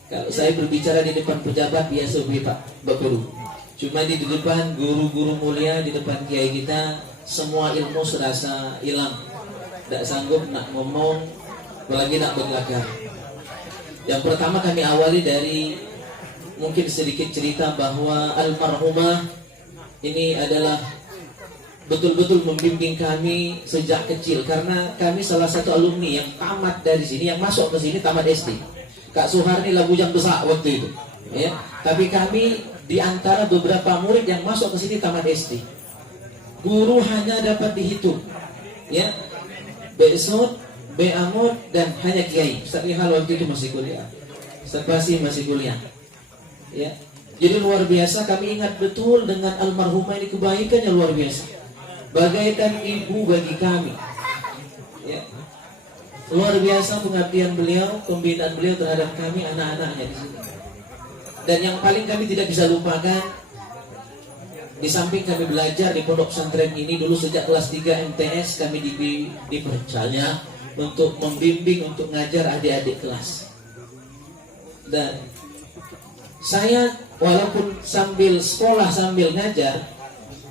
kalau saya berbicara di depan pejabat biasa Pak Guru, cuma di depan guru-guru mulia, di depan kiai kita, semua ilmu serasa hilang, tidak sanggup nak ngomong, apalagi nak bergelakar. Yang pertama kami awali dari mungkin sedikit cerita bahwa almarhumah ini adalah betul-betul membimbing kami sejak kecil, karena kami salah satu alumni yang tamat dari sini, yang masuk ke sini tamat SD. Kak Suharni Labujang besar waktu itu, ya. Tapi kami di antara beberapa murid yang masuk ke sini tamat SD. Guru hanya dapat dihitung, ya. B. Isnud, B. Amud, dan hanya kiai. Ustaz Rihal waktu itu masih kuliah, Ustaz Pasi masih kuliah, ya. Jadi luar biasa, kami ingat betul dengan almarhumah ini, kebaikannya luar biasa. Bagaikan ibu bagi kami, ya. Luar biasa pengabdian beliau, pembinaan beliau terhadap kami anak-anaknya di sini. Dan yang paling kami tidak bisa lupakan, di samping kami belajar di pondok pesantren ini dulu sejak kelas 3 MTS, kami dipercaya untuk membimbing, untuk ngajar adik-adik kelas. Dan saya walaupun sambil sekolah sambil ngajar,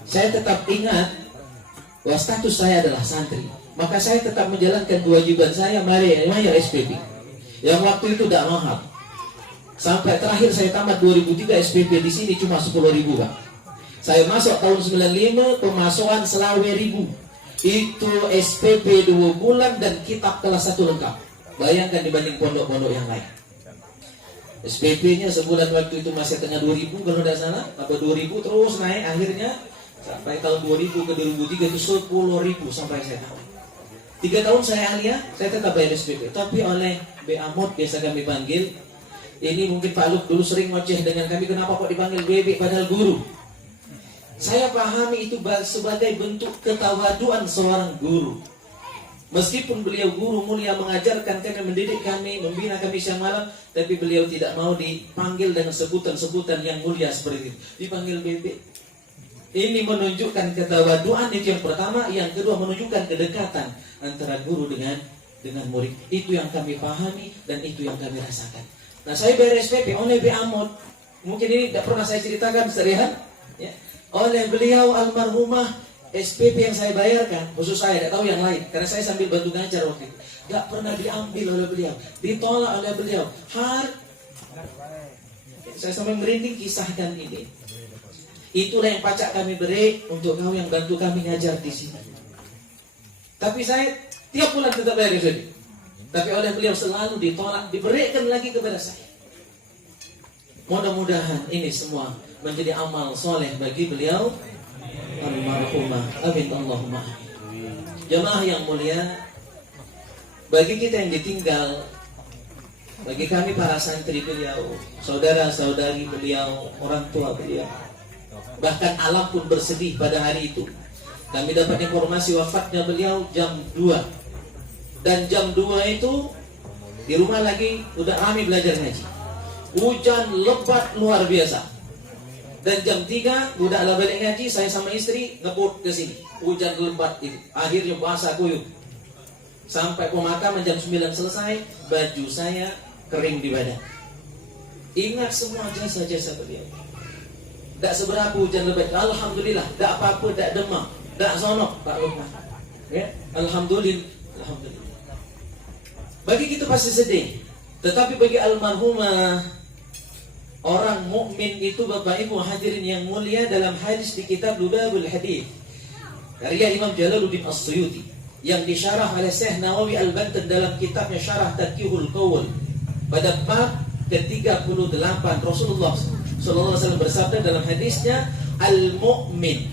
saya tetap ingat bahwa status saya adalah santri. Maka saya tetap menjalankan kewajiban saya bayar SPP, yang waktu itu tidak mahal. Sampai terakhir saya tamat 2003, SPP di sini cuma 10.000 Pak. Saya masuk tahun 95, pemasukan selawe ribu. Itu SPP 2 bulan dan kitab kelas 1 lengkap. Bayangkan dibanding pondok-pondok yang lain. SPP-nya sebulan waktu itu masih tengah 2.000 kalau tidak salah, atau 2.000 terus naik akhirnya sampai tahun 2000 ke 2003 itu 10.000 sampai saya tahu. 3 tahun saya alia, saya tetap bayar SPP. Tapi oleh B. Amod biasa kami panggil, ini mungkin Pak Luk dulu sering ngoceh dengan kami, kenapa kok dipanggil BB padahal guru. Saya pahami itu sebagai bentuk ketawaduan seorang guru. Meskipun beliau guru mulia, mengajarkan kami, mendidik kami, membina kami siang malam, tapi beliau tidak mau dipanggil dengan sebutan-sebutan yang mulia seperti itu. Dipanggil BB. Ini menunjukkan ketawaduan, itu yang pertama. Yang kedua menunjukkan kedekatan antara guru dengan murid. Itu yang kami pahami dan itu yang kami rasakan. Nah, saya bayar SPP oleh B. Amod. Mungkin ini tidak pernah saya ceritakan serihan, ya. Oleh beliau almarhumah, SPP yang saya bayarkan, khusus saya, tidak tahu yang lain, karena saya sambil bantu ngajar waktu itu, tidak pernah diambil oleh beliau, ditolak oleh beliau. Saya sampai merinding kisahkan ini. Itulah yang pacak kami beri untuk kau yang bantu kami ngajar di sini. Tapi saya tiap bulan tetap bayar SPP. Tapi oleh beliau selalu ditolak, diberikan lagi kepada saya. Mudah-mudahan ini semua menjadi amal soleh bagi beliau almarhumah. Amin Allahumma amin. Jemaah yang mulia, bagi kita yang ditinggal, bagi kami para santri beliau, saudara-saudari beliau, orang tua beliau, bahkan alam pun bersedih pada hari itu. Kami dapat informasi wafatnya beliau jam 2. Dan jam 2 itu di rumah lagi udah ramai belajar ngaji. Hujan lebat luar biasa. Dan jam 3 udah ala balik ngaji, saya sama istri ngebut ke sini. Hujan lebat itu. Akhirnya basah kuyup. Sampai pemakaman jam 9 selesai, baju saya kering di badan. Ingat semua jasa-jasa beliau. Tak seberapa hujan lebat. Alhamdulillah, tak apa-apa, tak demam, tak sonok, tak lupa. Ya, alhamdulillah, alhamdulillah. Bagi kita pasti sedih, tetapi bagi almarhumah, orang mukmin itu, Bapak Ibu hadirin yang mulia, dalam hadis di kitab Lubabul Hadith karya Imam Jalaluddin As-Suyuti yang disyarah oleh Syekh Nawawi Al-Bantan dalam kitabnya Syarah Taqiyul Qawl pada bab ke-38, Rasulullah SAW bersabda dalam hadisnya, al-mu'min,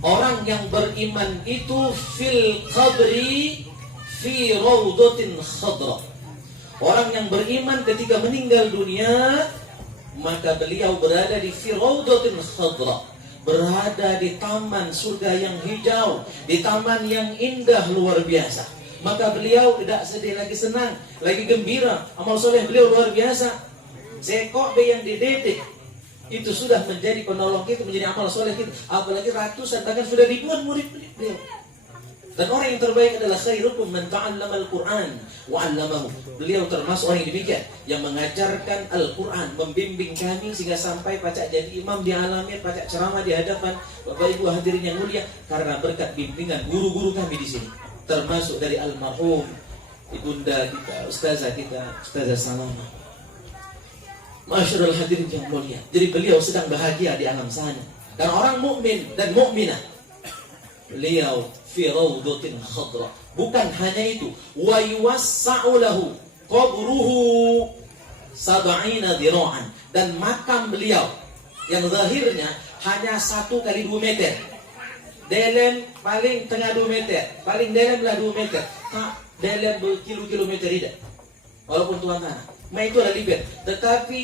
orang yang beriman itu fil qabri fi rawdatin khadra. Orang yang beriman ketika meninggal dunia, maka beliau berada di fi rawdatin khadra, berada di taman surga yang hijau, di taman yang indah luar biasa. Maka beliau tidak sedih lagi, senang, lagi gembira. Amal soleh beliau luar biasa. Sekok yang dididik itu sudah menjadi penolong kita, menjadi amal soleh kita. Apalagi ratusan, bahkan sudah ribuan murid beliau. Dan orang yang terbaik adalah khairukum man ta'allama al-Qur'an wa 'allamahu. Beliau termasuk orang yang demikian, yang mengajarkan Al-Qur'an, membimbing kami sehingga sampai pacak jadi imam di alamin, pacak ceramah di hadapan Bapak Ibu hadirin yang mulia, karena berkat bimbingan guru-guru kami di sini. Termasuk dari almarhum ibunda kita, ustazah kita, Ustazah Salamah. Masyarul hadirin yang mulia. Jadi beliau sedang bahagia di alam sana. Dan orang mukmin dan mukminah, beliau fi rawdatin khadra. Bukan hanya itu, wa yuwassa'u lahu qabruhu 70 dhira'an. Dan makam beliau yang zahirnya hanya 1 kali 2 meter. Dalam paling tengah 2 meter, paling dalamlah 2 meter. Tak dalam berkilo-kilometer tidak. Walaupun tuan tanah. Itu adalah libet. Tetapi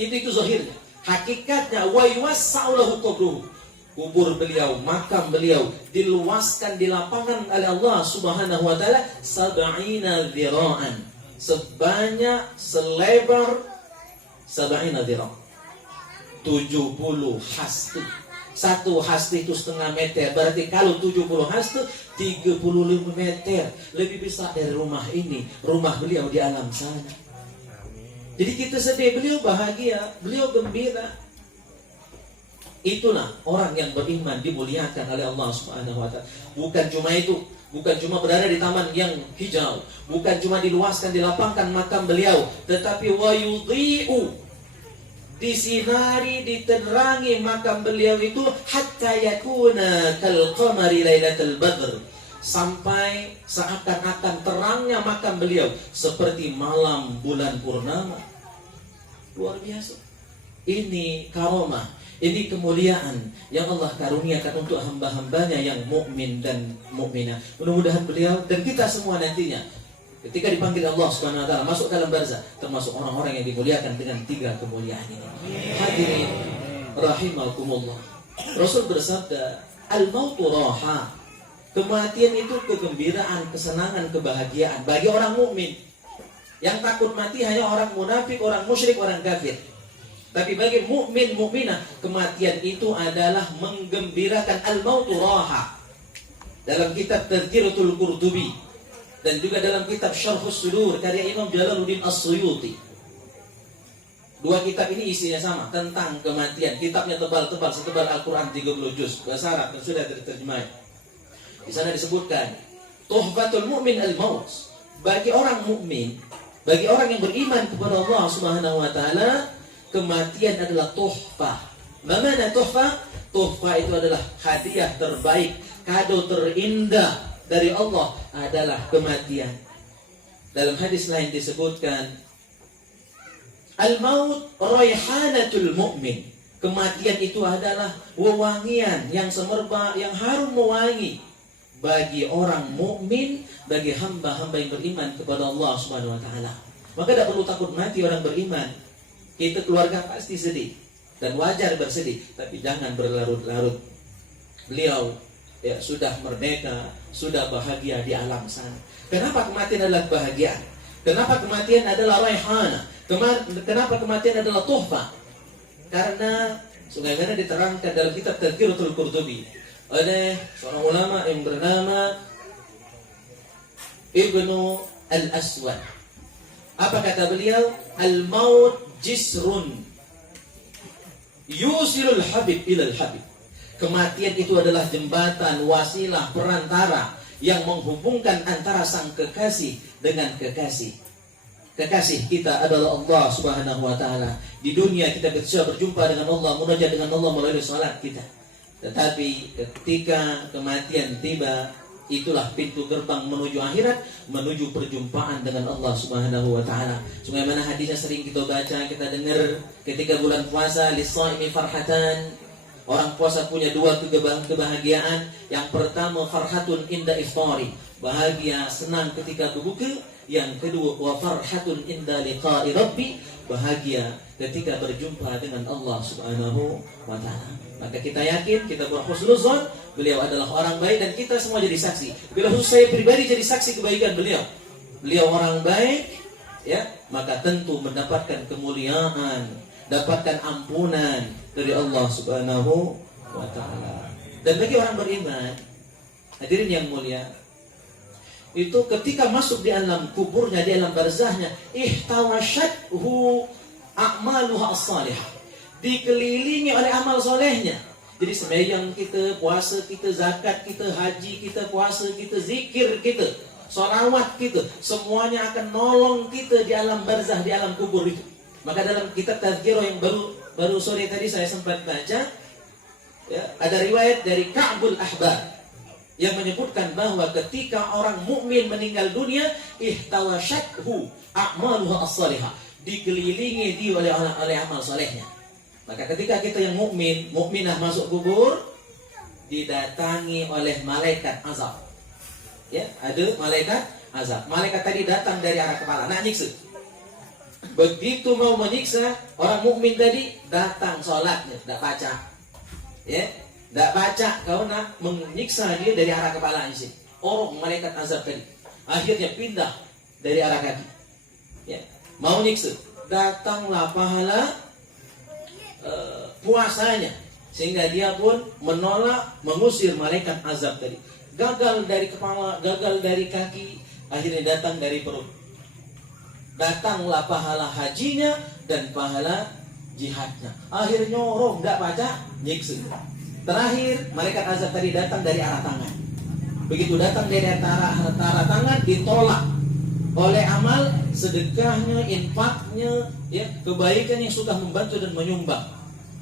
itu zahirnya. Hakikatnya wa yuwassa'u lahu qabruhu. Kubur beliau, makam beliau diluaskan di lapangan oleh Allah Subhanahu wa taala 70 dhira'an. Sebanyak selebar 70 dhira'. 70 hasti. 1 hasti itu setengah meter. Berarti kalau 70 hasti 35 meter. Lebih besar dari rumah ini. Rumah beliau di alam sana. Jadi kita sedih, beliau bahagia, beliau gembira. Itulah orang yang beriman dimuliakan oleh Allah Subhanahu wa taala. Bukan cuma itu, bukan cuma berada di taman yang hijau, bukan cuma diluaskan, dilapangkan makam beliau, tetapi wa yudhi'u, disinari, diterangi makam beliau itu hatta yakuna kal qamari lailatul badr, sampai seakan-akan terangnya makam beliau seperti malam bulan purnama. Luar biasa. Ini karomah, ini kemuliaan yang Allah karuniakan untuk hamba-hambanya yang mukmin dan mukminah. Mudah-mudahan beliau dan kita semua nantinya ketika dipanggil Allah Subhanahu wa taala masuk dalam barzah, termasuk orang-orang yang dimuliakan dengan 3 kemuliaan ini. Hadirin rahimakumullah. Rasul bersabda, al-mautu raha. Kematian itu kegembiraan, kesenangan, kebahagiaan bagi orang mukmin. Yang takut mati hanya orang munafik, orang musyrik, orang kafir. Tapi bagi mukmin mukminah, kematian itu adalah menggembirakan. Al-mautu raha. Dalam kitab Tadhkiratul Qurtubi dan juga dalam kitab Syarhus Sudur karya Imam Jalaluddin As-Suyuti. 2 kitab ini isinya sama tentang kematian. Kitabnya tebal-tebal, setebal Al-Qur'an 30 juz, bahasa Arab dan sudah diterjemah. Di sana disebutkan tuhfatul mu'min al-maut. Bagi orang mukmin, bagi orang yang beriman kepada Allah Subhanahu wa taala, kematian adalah tuhfah. Bagaimana tuhfah? Tuhfah itu adalah hadiah terbaik, kado terindah dari Allah adalah kematian. Dalam hadis lain disebutkan, al-maut raihanatul mu'min. Kematian itu adalah wewangian yang semerbak, yang harum mewangi bagi orang mukmin, bagi hamba-hamba yang beriman kepada Allah Subhanahu wa taala. Maka tidak perlu takut mati orang beriman. Kita keluarga pasti sedih dan wajar bersedih, tapi jangan berlarut-larut. Beliau ya sudah merdeka, sudah bahagia di alam sana. Kenapa kematian adalah kebahagiaan? Kenapa kematian adalah raihana? Kenapa kematian adalah tuhfa? Karena sebagaimana diterangkan dalam kitab Tadhkiratul Qurtubi oleh seorang ulama yang bernama Ibnu Al-Aswad. Apa kata beliau? Al-maut jisrun yusilul habib ilal habib. Kematian itu adalah jembatan, wasilah, perantara yang menghubungkan antara sang kekasih dengan kekasih. Kekasih kita adalah Allah Subhanahu wa taala. Di dunia kita bisa berjumpa dengan Allah, munajat dengan Allah melalui salat kita. Tetapi ketika kematian tiba, itulah pintu gerbang menuju akhirat, menuju perjumpaan dengan Allah Subhanahu wa taala. Sebagaimana hadisnya sering kita baca, kita dengar ketika bulan puasa, lis-shaimi farhatan. Orang puasa punya dua kebahagiaan. Yang pertama farhatun inda iftari, bahagia senang ketika berbuka. Yang kedua wa farhatun inda liqa'i rabbi, bahagia ketika berjumpa dengan Allah Subhanahu wa taala. Maka kita yakin, kita berhusnuzon, beliau adalah orang baik dan kita semua jadi saksi. Bila khusus saya pribadi jadi saksi kebaikan beliau. Beliau orang baik, ya, maka tentu mendapatkan kemuliaan, dapatkan ampunan dari Allah Subhanahu wa taala. Dan bagi orang beriman, hadirin yang mulia, itu ketika masuk di alam kuburnya, di alam barzahnya, ihtawashathu a'maluha as-salihah, dikelilingi oleh amal solehnya. Jadi sembahyang kita, puasa kita, zakat kita, haji kita, puasa kita, zikir kita, sholawat kita, semuanya akan nolong kita di alam barzah, di alam kubur itu. Maka dalam kitab Tadhkirah yang baru sore tadi saya sempat baca, ya, ada riwayat dari Ka'bul Ahbar yang menyebutkan bahwa ketika orang mukmin meninggal dunia, ihtawashathu a'maluha as-salihah, dikelilingi dia oleh amal solehnya. Maka ketika kita yang mukminah masuk kubur, didatangi oleh malaikat azab. Ya, ada malaikat azab. Malaikat tadi datang dari arah kepala, nak nyiksa. Begitu mau menyiksa orang mukmin tadi, datang sholatnya, tidak baca. Ya, tidak baca, kau nak menyiksa dia dari arah kepala isi. Orang malaikat azab tadi. Akhirnya pindah dari arah kaki. Ya, mau nyiksa, datanglah pahala puasanya, sehingga dia pun menolak, mengusir malaikat azab tadi. Gagal dari kepala, gagal dari kaki, akhirnya datang dari perut. Datanglah pahala hajinya dan pahala jihadnya. Akhirnya orang tidak baca, nyiksa. Terakhir malaikat azab tadi datang dari arah tangan. Begitu datang dari arah tangan, ditolak oleh amal sedekahnya, infaknya, ya, kebaikan yang sudah membantu dan menyumbang.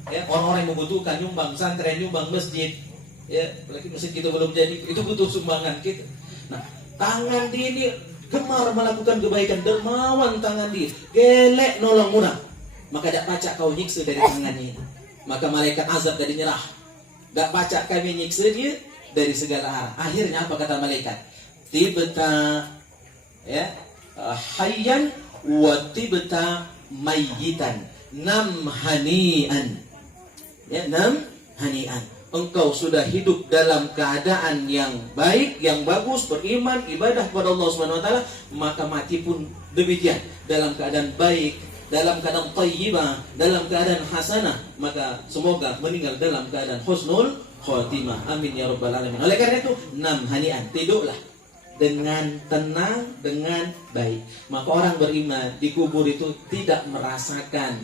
Ya, orang-orang yang membutuhkan, nyumbang pesantren, nyumbang masjid, ya, apalagi masjid kita belum jadi, itu butuh sumbangan kita. Nah, tangan dia ini gemar melakukan kebaikan, dermawan tangan dia, gelek nolong murah. Maka tidak pacak kau nyiksa dari tangannya ini. Maka malaikat azab tadi nyerah. Tidak pacak kami nyiksa dia dari segala arah. Akhirnya apa kata malaikat? Tibta, ya, hayyan wa tibta mayyitan, nam hani'an. Ya, nam hani'an. Engkau sudah hidup dalam keadaan yang baik, yang bagus, beriman, ibadah kepada Allah Subhanahu wa taala, maka mati pun demikian, dalam keadaan baik, dalam keadaan thayyibah, dalam keadaan hasanah, maka semoga meninggal dalam keadaan husnul khatimah. Amin ya rabbal alamin. Oleh karena itu, nam hani'an, tidurlah dengan tenang, dengan baik. Maka orang beriman di kubur itu tidak merasakan,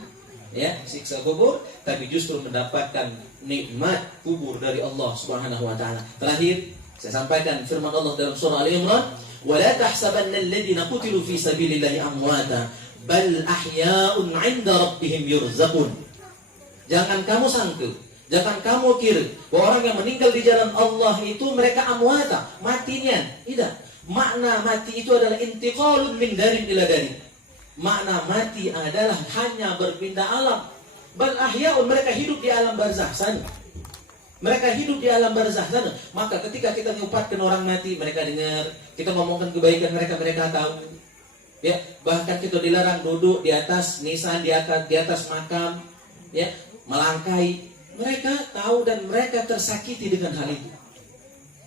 ya, siksa kubur, tapi justru mendapatkan nikmat kubur dari Allah Subhanahu wa taala. Terakhir, saya sampaikan firman Allah dalam surah Ali Imran, "Wa la tahsabanna alladziina qutilu fi sabilillahi amwata, bal ahya'un 'inda rabbihim yurzaqun." Jangan kamu sangka, jangan kamu kira bahwa orang yang meninggal di jalan Allah itu mereka amwata, matinya. Tidak. Makna mati itu adalah intiqalun min darin ila darin. Makna mati adalah hanya berpindah alam Bal ahya'un, mereka hidup di alam barzah sana. Mereka hidup di alam barzah sana. Maka ketika kita mengumpatkan orang mati, mereka dengar. Kita ngomongkan kebaikan mereka, mereka tahu. Ya, bahkan kita dilarang duduk di atas nisan, di atas makam, ya, melangkai. Mereka tahu dan mereka tersakiti dengan hal itu.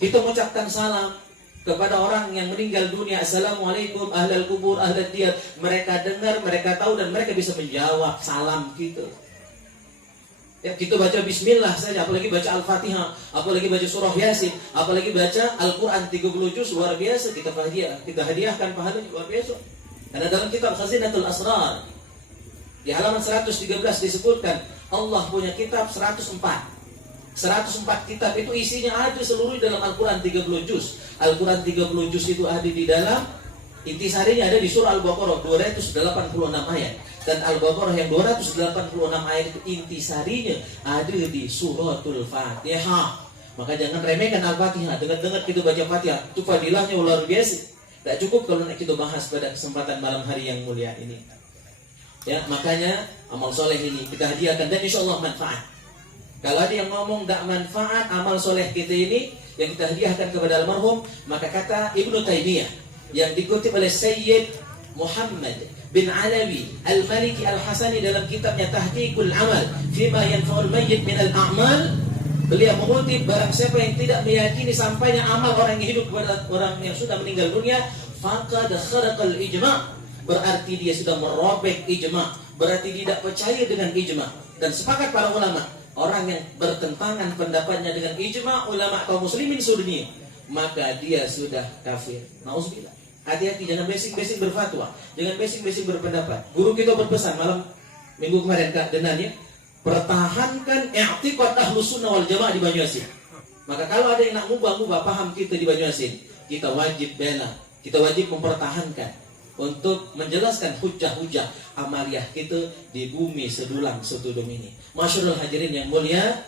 Kita mengucapkan salam kepada orang yang meninggal dunia, assalamualaikum ahlal kubur ahlal diyar. Mereka dengar, mereka tahu dan mereka bisa menjawab salam kita. Ya, kita baca bismillah saja, apalagi baca Al-Fatihah, apalagi baca surah Yasin, apalagi baca Al-Quran 30 juz, luar biasa. Kita hadiahkan pahalanya luar biasa. Karena dalam kitab Khazinatul Asrar di halaman 113 disebutkan Allah punya kitab 104 kitab itu isinya ada seluruh dalam Al-Quran 30 juz. Al-Quran 30 juz itu ada di dalam, intisarinya ada di surah Al-Baqarah 286 ayat. Dan Al-Baqarah yang 286 ayat itu intisarinya ada di suratul Fatihah. Maka jangan remehkan Al-Fatihah. Dengar-dengar kita baca Fatihah, itu fadilahnya luar biasa. Tidak cukup kalau kita bahas pada kesempatan malam hari yang mulia ini. Ya, makanya amal soleh ini kita hadiahkan dan insya Allah manfaat. Kalau ada yang ngomong tidak manfaat amal soleh kita ini yang kita hadiahkan kepada almarhum, maka kata Ibnu Taimiyah yang dikutip oleh Sayyid Muhammad bin Alawi Al-Maliki Al-Hasani dalam kitabnya Tahqiqul Amal Fima Yanfa'ul Mayyit min Al-A'mal, beliau mengutip barang siapa yang tidak meyakini sampainya amal orang yang hidup kepada orang yang sudah meninggal dunia, faqad kharaqal ijma', berarti dia sudah merobek ijma', berarti tidak percaya dengan ijma'. Dan sepakat para ulama, orang yang bertentangan pendapatnya dengan ijma' ulama kaum muslimin sedunia, maka dia sudah kafir. Nauzubillah. Hati-hati, jangan basic-basic berfatwa, jangan basic-basic berpendapat. Guru kita berpesan malam minggu kemarin Kak Denan ya, pertahankan i'tiqad Ahlus Sunnah wal Jamaah di Banyuasin. Maka kalau ada yang nak mubah-mubah paham kita di Banyuasin, kita wajib bela, kita wajib mempertahankan untuk menjelaskan hujah-hujah amaliyah kita di bumi sedulang setudum ini. Masyarul hadirin yang mulia,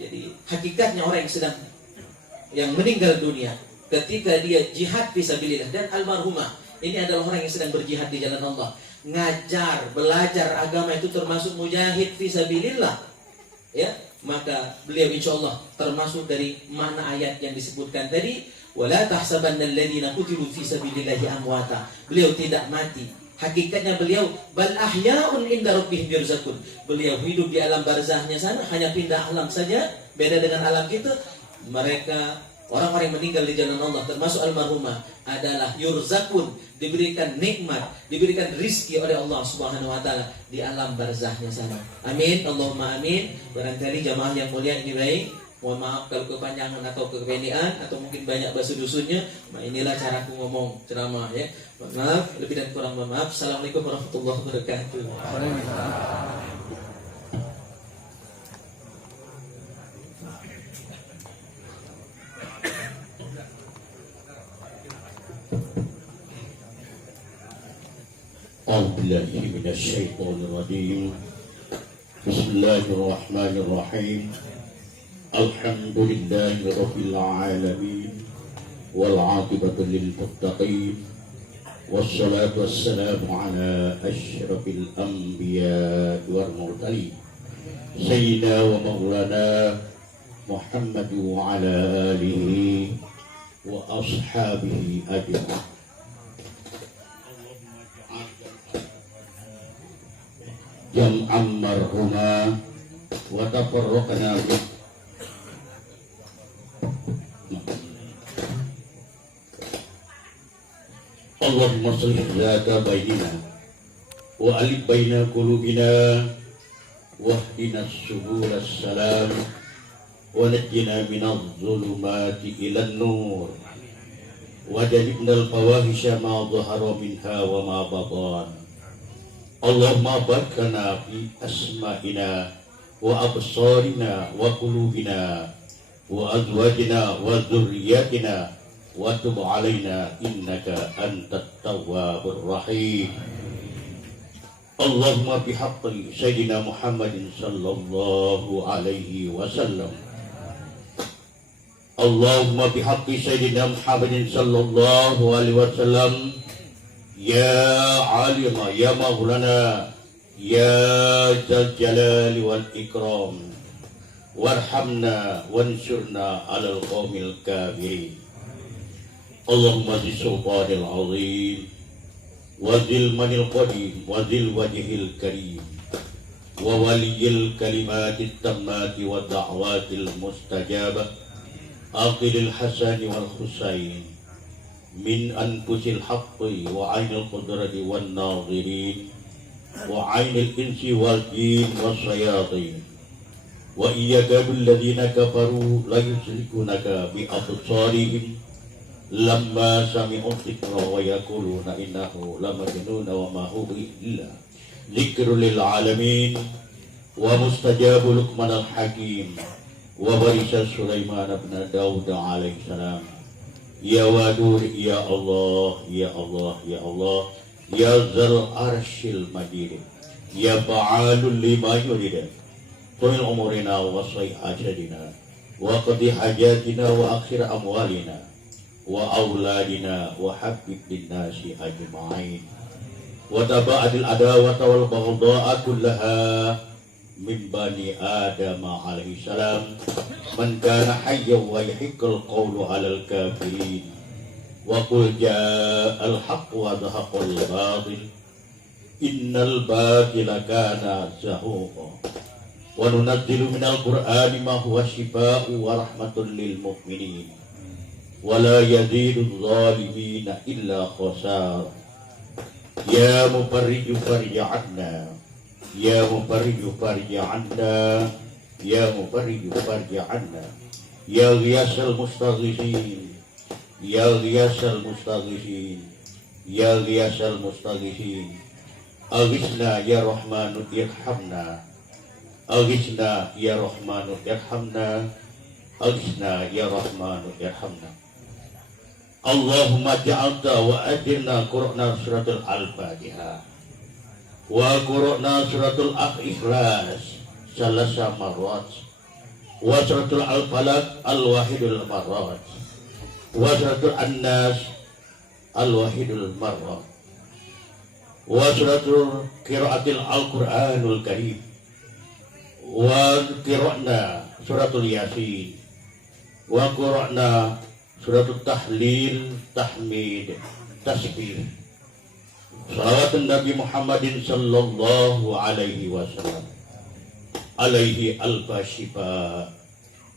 jadi hakikatnya orang yang meninggal dunia ketika dia jihad fisabilillah, dan almarhumah ini adalah orang yang sedang berjihad di jalan Allah, ngajar, belajar agama itu termasuk mujahid fisabilillah, ya, maka beliau insyaallah termasuk dari mana ayat yang disebutkan tadi, wala tahsabanna alladziina qutilu fisabilillahi amwata. Beliau tidak mati, hakikatnya beliau bal ahya'un inda rabbihim yurzaqun. Beliau hidup di alam barzahnya sana, hanya pindah alam saja, beda dengan alam kita. Mereka orang-orang yang meninggal di jalan Allah termasuk almarhumah adalah yurzakun, diberikan nikmat, diberikan rizki oleh Allah Subhanahu wa taala di alam barzahnya sana. Amin, Allahumma amin. Barangkali jamaah yang mulia ini baik, mohon maaf kalau kepanjangan atau kependekan atau mungkin banyak bahasa dusunnya. Nah, inilah caraku ngomong ceramah ya. Mohon maaf, lebih dan kurang mohon maaf. Assalamualaikum warahmatullahi wabarakatuh. أعوذ بالله من الشيطان الرجيم بسم الله الرحمن الرحيم الحمد لله رب العالمين والعاقبة للمتقين والصلاة والسلام على أشرف الأنبياء والمرسلين سيدنا ومولانا محمد وعلى آله وأصحابه أجمعين. Jam'an marhuma wa tafarraqna bi Allahumma shalli zata bainina wa alif baina qulubina wahdina subul salam wa najjina minadh dhulumati ilan nur wa jannibna al-fawahisha ma dhahara minha wa ma batan. Allahumma barkana fi asma'ina wa absarina wa qulubina wa azwajina wa dhurriyyatina wa tub alaina innaka antat tawwabur rahim. Allahumma bihaqqi sayyidina Muhammadin sallallahu alaihi wasallam. Allahumma bihaqqi sayyidina Muhammadin sallallahu alaihi wasallam. Ya alima ya maulana يا ذا الجلال والإكرام وارحمنا وانصرنا على القوم الكافرين اللهم ذي السلطان العظيم وذي المن القديم وذي الوجه الكريم وولي الكلمات التامات والدعوات المستجابة أقل الحسن والحسين من أنفس الحق وعين القدرة والناظرين وعين الإنس والجين والشياطين وإياك بالذين كفروا لا يشركونك بأبصارهم لما سمعوا الذكر ويقولون إنه لمجنون وما هو إلا ذكر للعالمين ومستجاب لقمان الحكيم وورث سليمان بن داود عليه السلام يا ودود يا الله يا الله يا الله يا ذا العرش المجيد يا فعال لما يريد طول أمورنا وصي أجدنا وقضي حاجاتنا وأكثر أموالنا وأولادنا وحبب للناس أجمعين وتباعد العداوة والبغضاء كلها من بني آدم عليه السلام من كان حيا ويحق القول على الكافرين وقل جاء الحق وزهق الباطل إن الباطل كان زهوقا وننزل من القرآن ما هو شفاء ورحمة للمؤمنين ولا يزيد الظالمين إلا خسارا يا مفرج فرج عنا يا مفرج فرج عنا يا مفرج فرج عنا يا غياث المستغيثين يا غياث المستغيثين يا غياث المستغيثين أغثنا يا رحمن ارحمنا أغثنا يا رحمن ارحمنا أغثنا يا رحمن ارحمنا اللهم جعلت وأجرنا قرأنا سورة الفاتحة وقرأنا سورة الإخلاص 3 مرات وسورة الفلق الواحد المرات وسورة الناس الواحد المرات وسورة قراءة القرآن الكريم وقرأنا سورة الياسين وقرأنا سورة التحليل تحميد تسبيح صلوات النبي محمد صلى الله عليه وسلم عليه ألف شفاء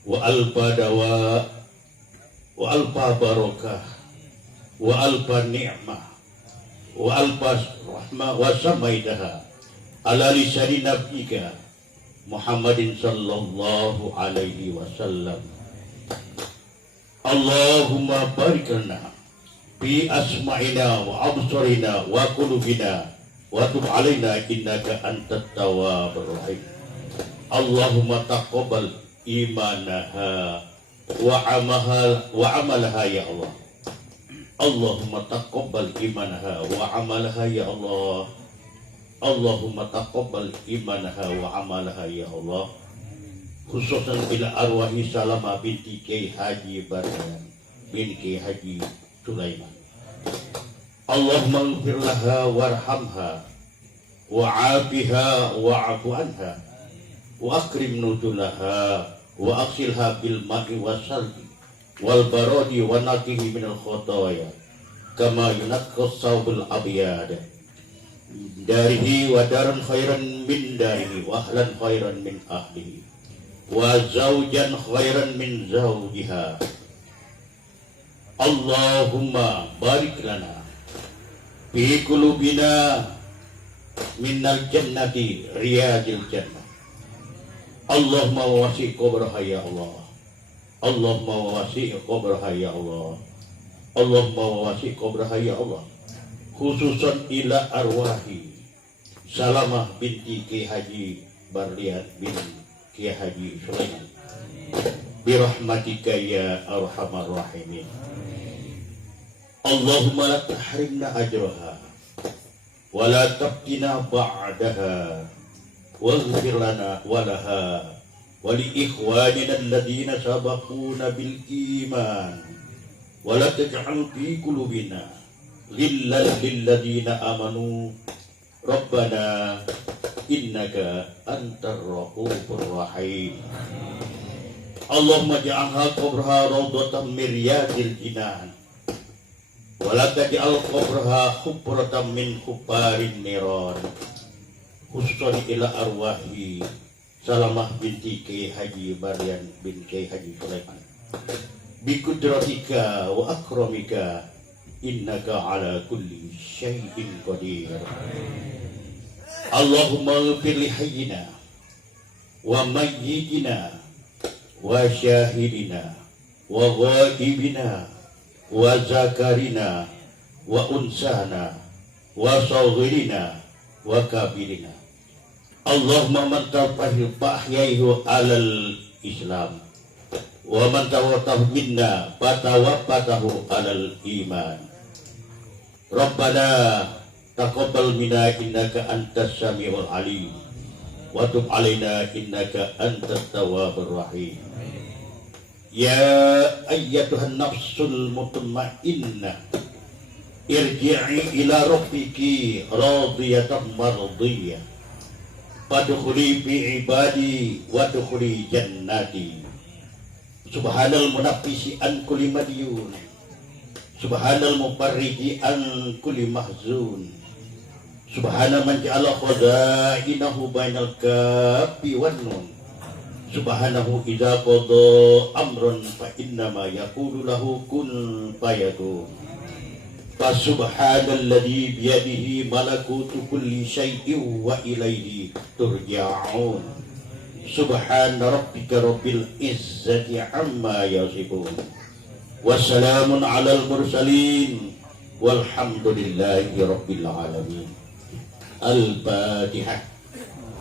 وألف دواء وألف بركة وألف نعمة وألف رحمة وسميتها على لسان نبيك محمد صلى الله عليه وسلم اللهم بارك لنا في أسماعنا وأبصارنا وقلوبنا وتب علينا إنك أنت التواب الرحيم اللهم تقبل إيمانها وعملها يا الله اللهم تقبل إيمانها وعملها يا الله اللهم تقبل إيمانها وعملها يا الله khususan bila arwahi Salamah binti Kiai Haji Baryan bin Kiai Haji Sulaiman. Allahumma ighfir laha warhamha wa'afiha wa'afu anha wa akrim nuzulaha wa aksilha bil ma'i wasalji wal barodi wa nakihi minal khotoya kama yunakkas sawbul abiyad darihi wa daran khairan min darihi wa ahlan khairan min ahlihi wa zawjan khairan min zawjiha. Allahumma barik lana fi qulubina minnal jannati riyadil jannah. Allahumma wasi' qabraha ya Allah. Allahumma wasi' qabraha ya Allah. Allahumma wasi' qabraha ya Allah. Khususan ila arwahi Salamah binti Ki Haji Barlian bin Ki Haji Sulaiman birahmatika ya arhamar rahimin. Allahumma la tahrimna ajraha wa la taftina ba'daha waghfir lana wa laha wa li ikhwanina alladhina sabaquna bil iman wa la taj'al fi qulubina ghillan lil ladzina amanu rabbana innaka antar rahufur rahim. Allahumma ja'alha qabraha rawdatan min riyadil jinan wa la taj'al qabraha hufratan min hufarin niran. Khususan ila arwahi Salamah binti Kiai Haji Baryan bin Kiai Haji Sulaiman. Bikudratika wa akramika innaka ala kulli syai'in qadir. Allahumma ighfir li hayyina wa mayyitina wa syahidina wa ghaibina wa zakarina wa unsana wa saghirina wa kabirina. Allahumma man tawfahil fahyaihu alal Islam wa man tawaffahu minna fatawaffatahu alal iman. Rabbana taqabbal minna innaka antas samiul alim wa tub alaina innaka antat tawwabur rahim. Ya ayyatuhan nafsul mutmainnah irji'i ila rabbiki radiyatan mardiyah fadkhuli fi ibadi wadkhuli jannati. Subhanal munaffisi an kulli madyun, subhanal mufarriji an kulli mahzun, subhana man ja'ala khadainahu bainal kafi wan nun, subhanahu idza qada amran fa innama yaqulu lahu kun fayakun. Fasubhanalladzi biyadihi malakutu kulli syai'in wa ilaihi turja'un. Subhana rabbika rabbil izzati amma yasifun. Wassalamun alal mursalin walhamdulillahi rabbil alamin. Al-Fatihah.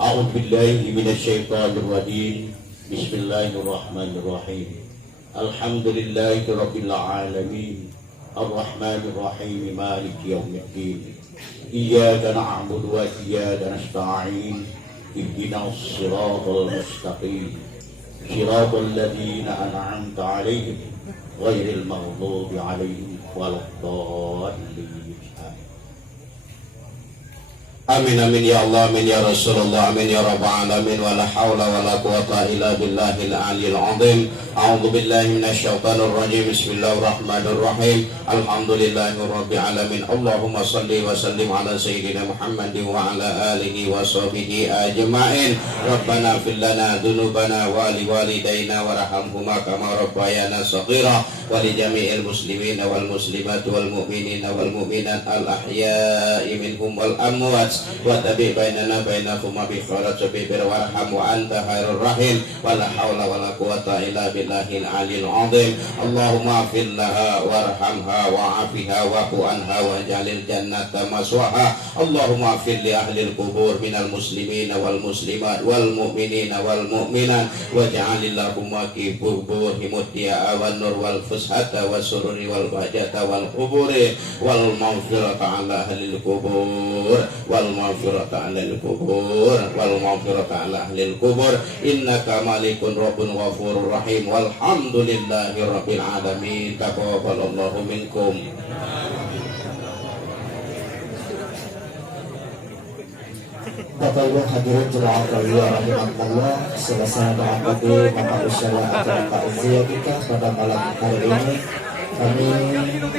A'udzu billahi minasyaitonir rajim. Bismillahirrahmanirrahim. Alhamdulillahi rabbil alamin. Ar-Rahmanir Rahim Maliki Yaumiddin. Iyyaka na'budu wa iyyaka nasta'in. Ihdinas siratal mustaqim. Siratal ladzina an'amta 'alaihim ghairil maghdubi 'alaihim waladdallin. Amin amin ya Allah, amin ya Rasulullah, amin ya Rabbal alamin. Wala haula wala quwata illa billahil aliyyil azim. A'udzu billahi minasyaitonir rajim. Bismillahirrahmanirrahim. Alhamdulillahi rabbil alamin. Allahumma shalli wa sallim ala sayyidina Muhammadin wa ala alihi wa sahbihi ajma'in. Rabbana fil lana dzunubana wa li walidayna warhamhuma kama rabbayana shaghira wa li jami'il muslimina wal muslimat wal mu'minina wal mu'minat al ahya'i minhum wal amwat wa tabi bainana bainahuma bi khairat sabir warham wa anta khairur rahim. Wala haula wala quwata illa billahil aliyil azim. Allahumma fil laha warhamha wa afiha wa qu anha wa jalil jannata maswaha. Allahumma fil li ahlil qubur minal muslimina wal muslimat wal mu'minina wal mu'minat waj'alil lahumma fi quburihim mutiya wan nur wal fushata was sururi wal bahjata wal quburi wal maghfirata ala ahlil qubur wal maghfirata ala al-qubur wal maghfirata ala ahli al-qubur innaka malikun rabbun ghafurur rahim walhamdulillahi rabbil alamin. Taqabbalallahu minkum. Bapak Ibu hadirin jemaah kalian rahimakumullah, selesai mengikuti maka usaha acara takziah kita pada malam hari ini. Kami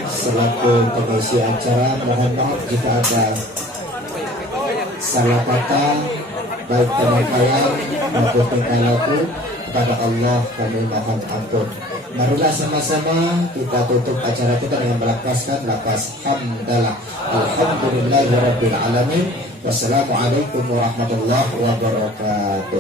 selaku pengisi acara mohon maaf jika ada salah kata baik pemakaian maupun tingkah laku. Kepada Allah kami mohon ampun. Marilah sama-sama kita tutup acara kita dengan melafazkan lafaz hamdalah. Alhamdulillahirabbil alamin. Wassalamualaikum warahmatullahi wabarakatuh.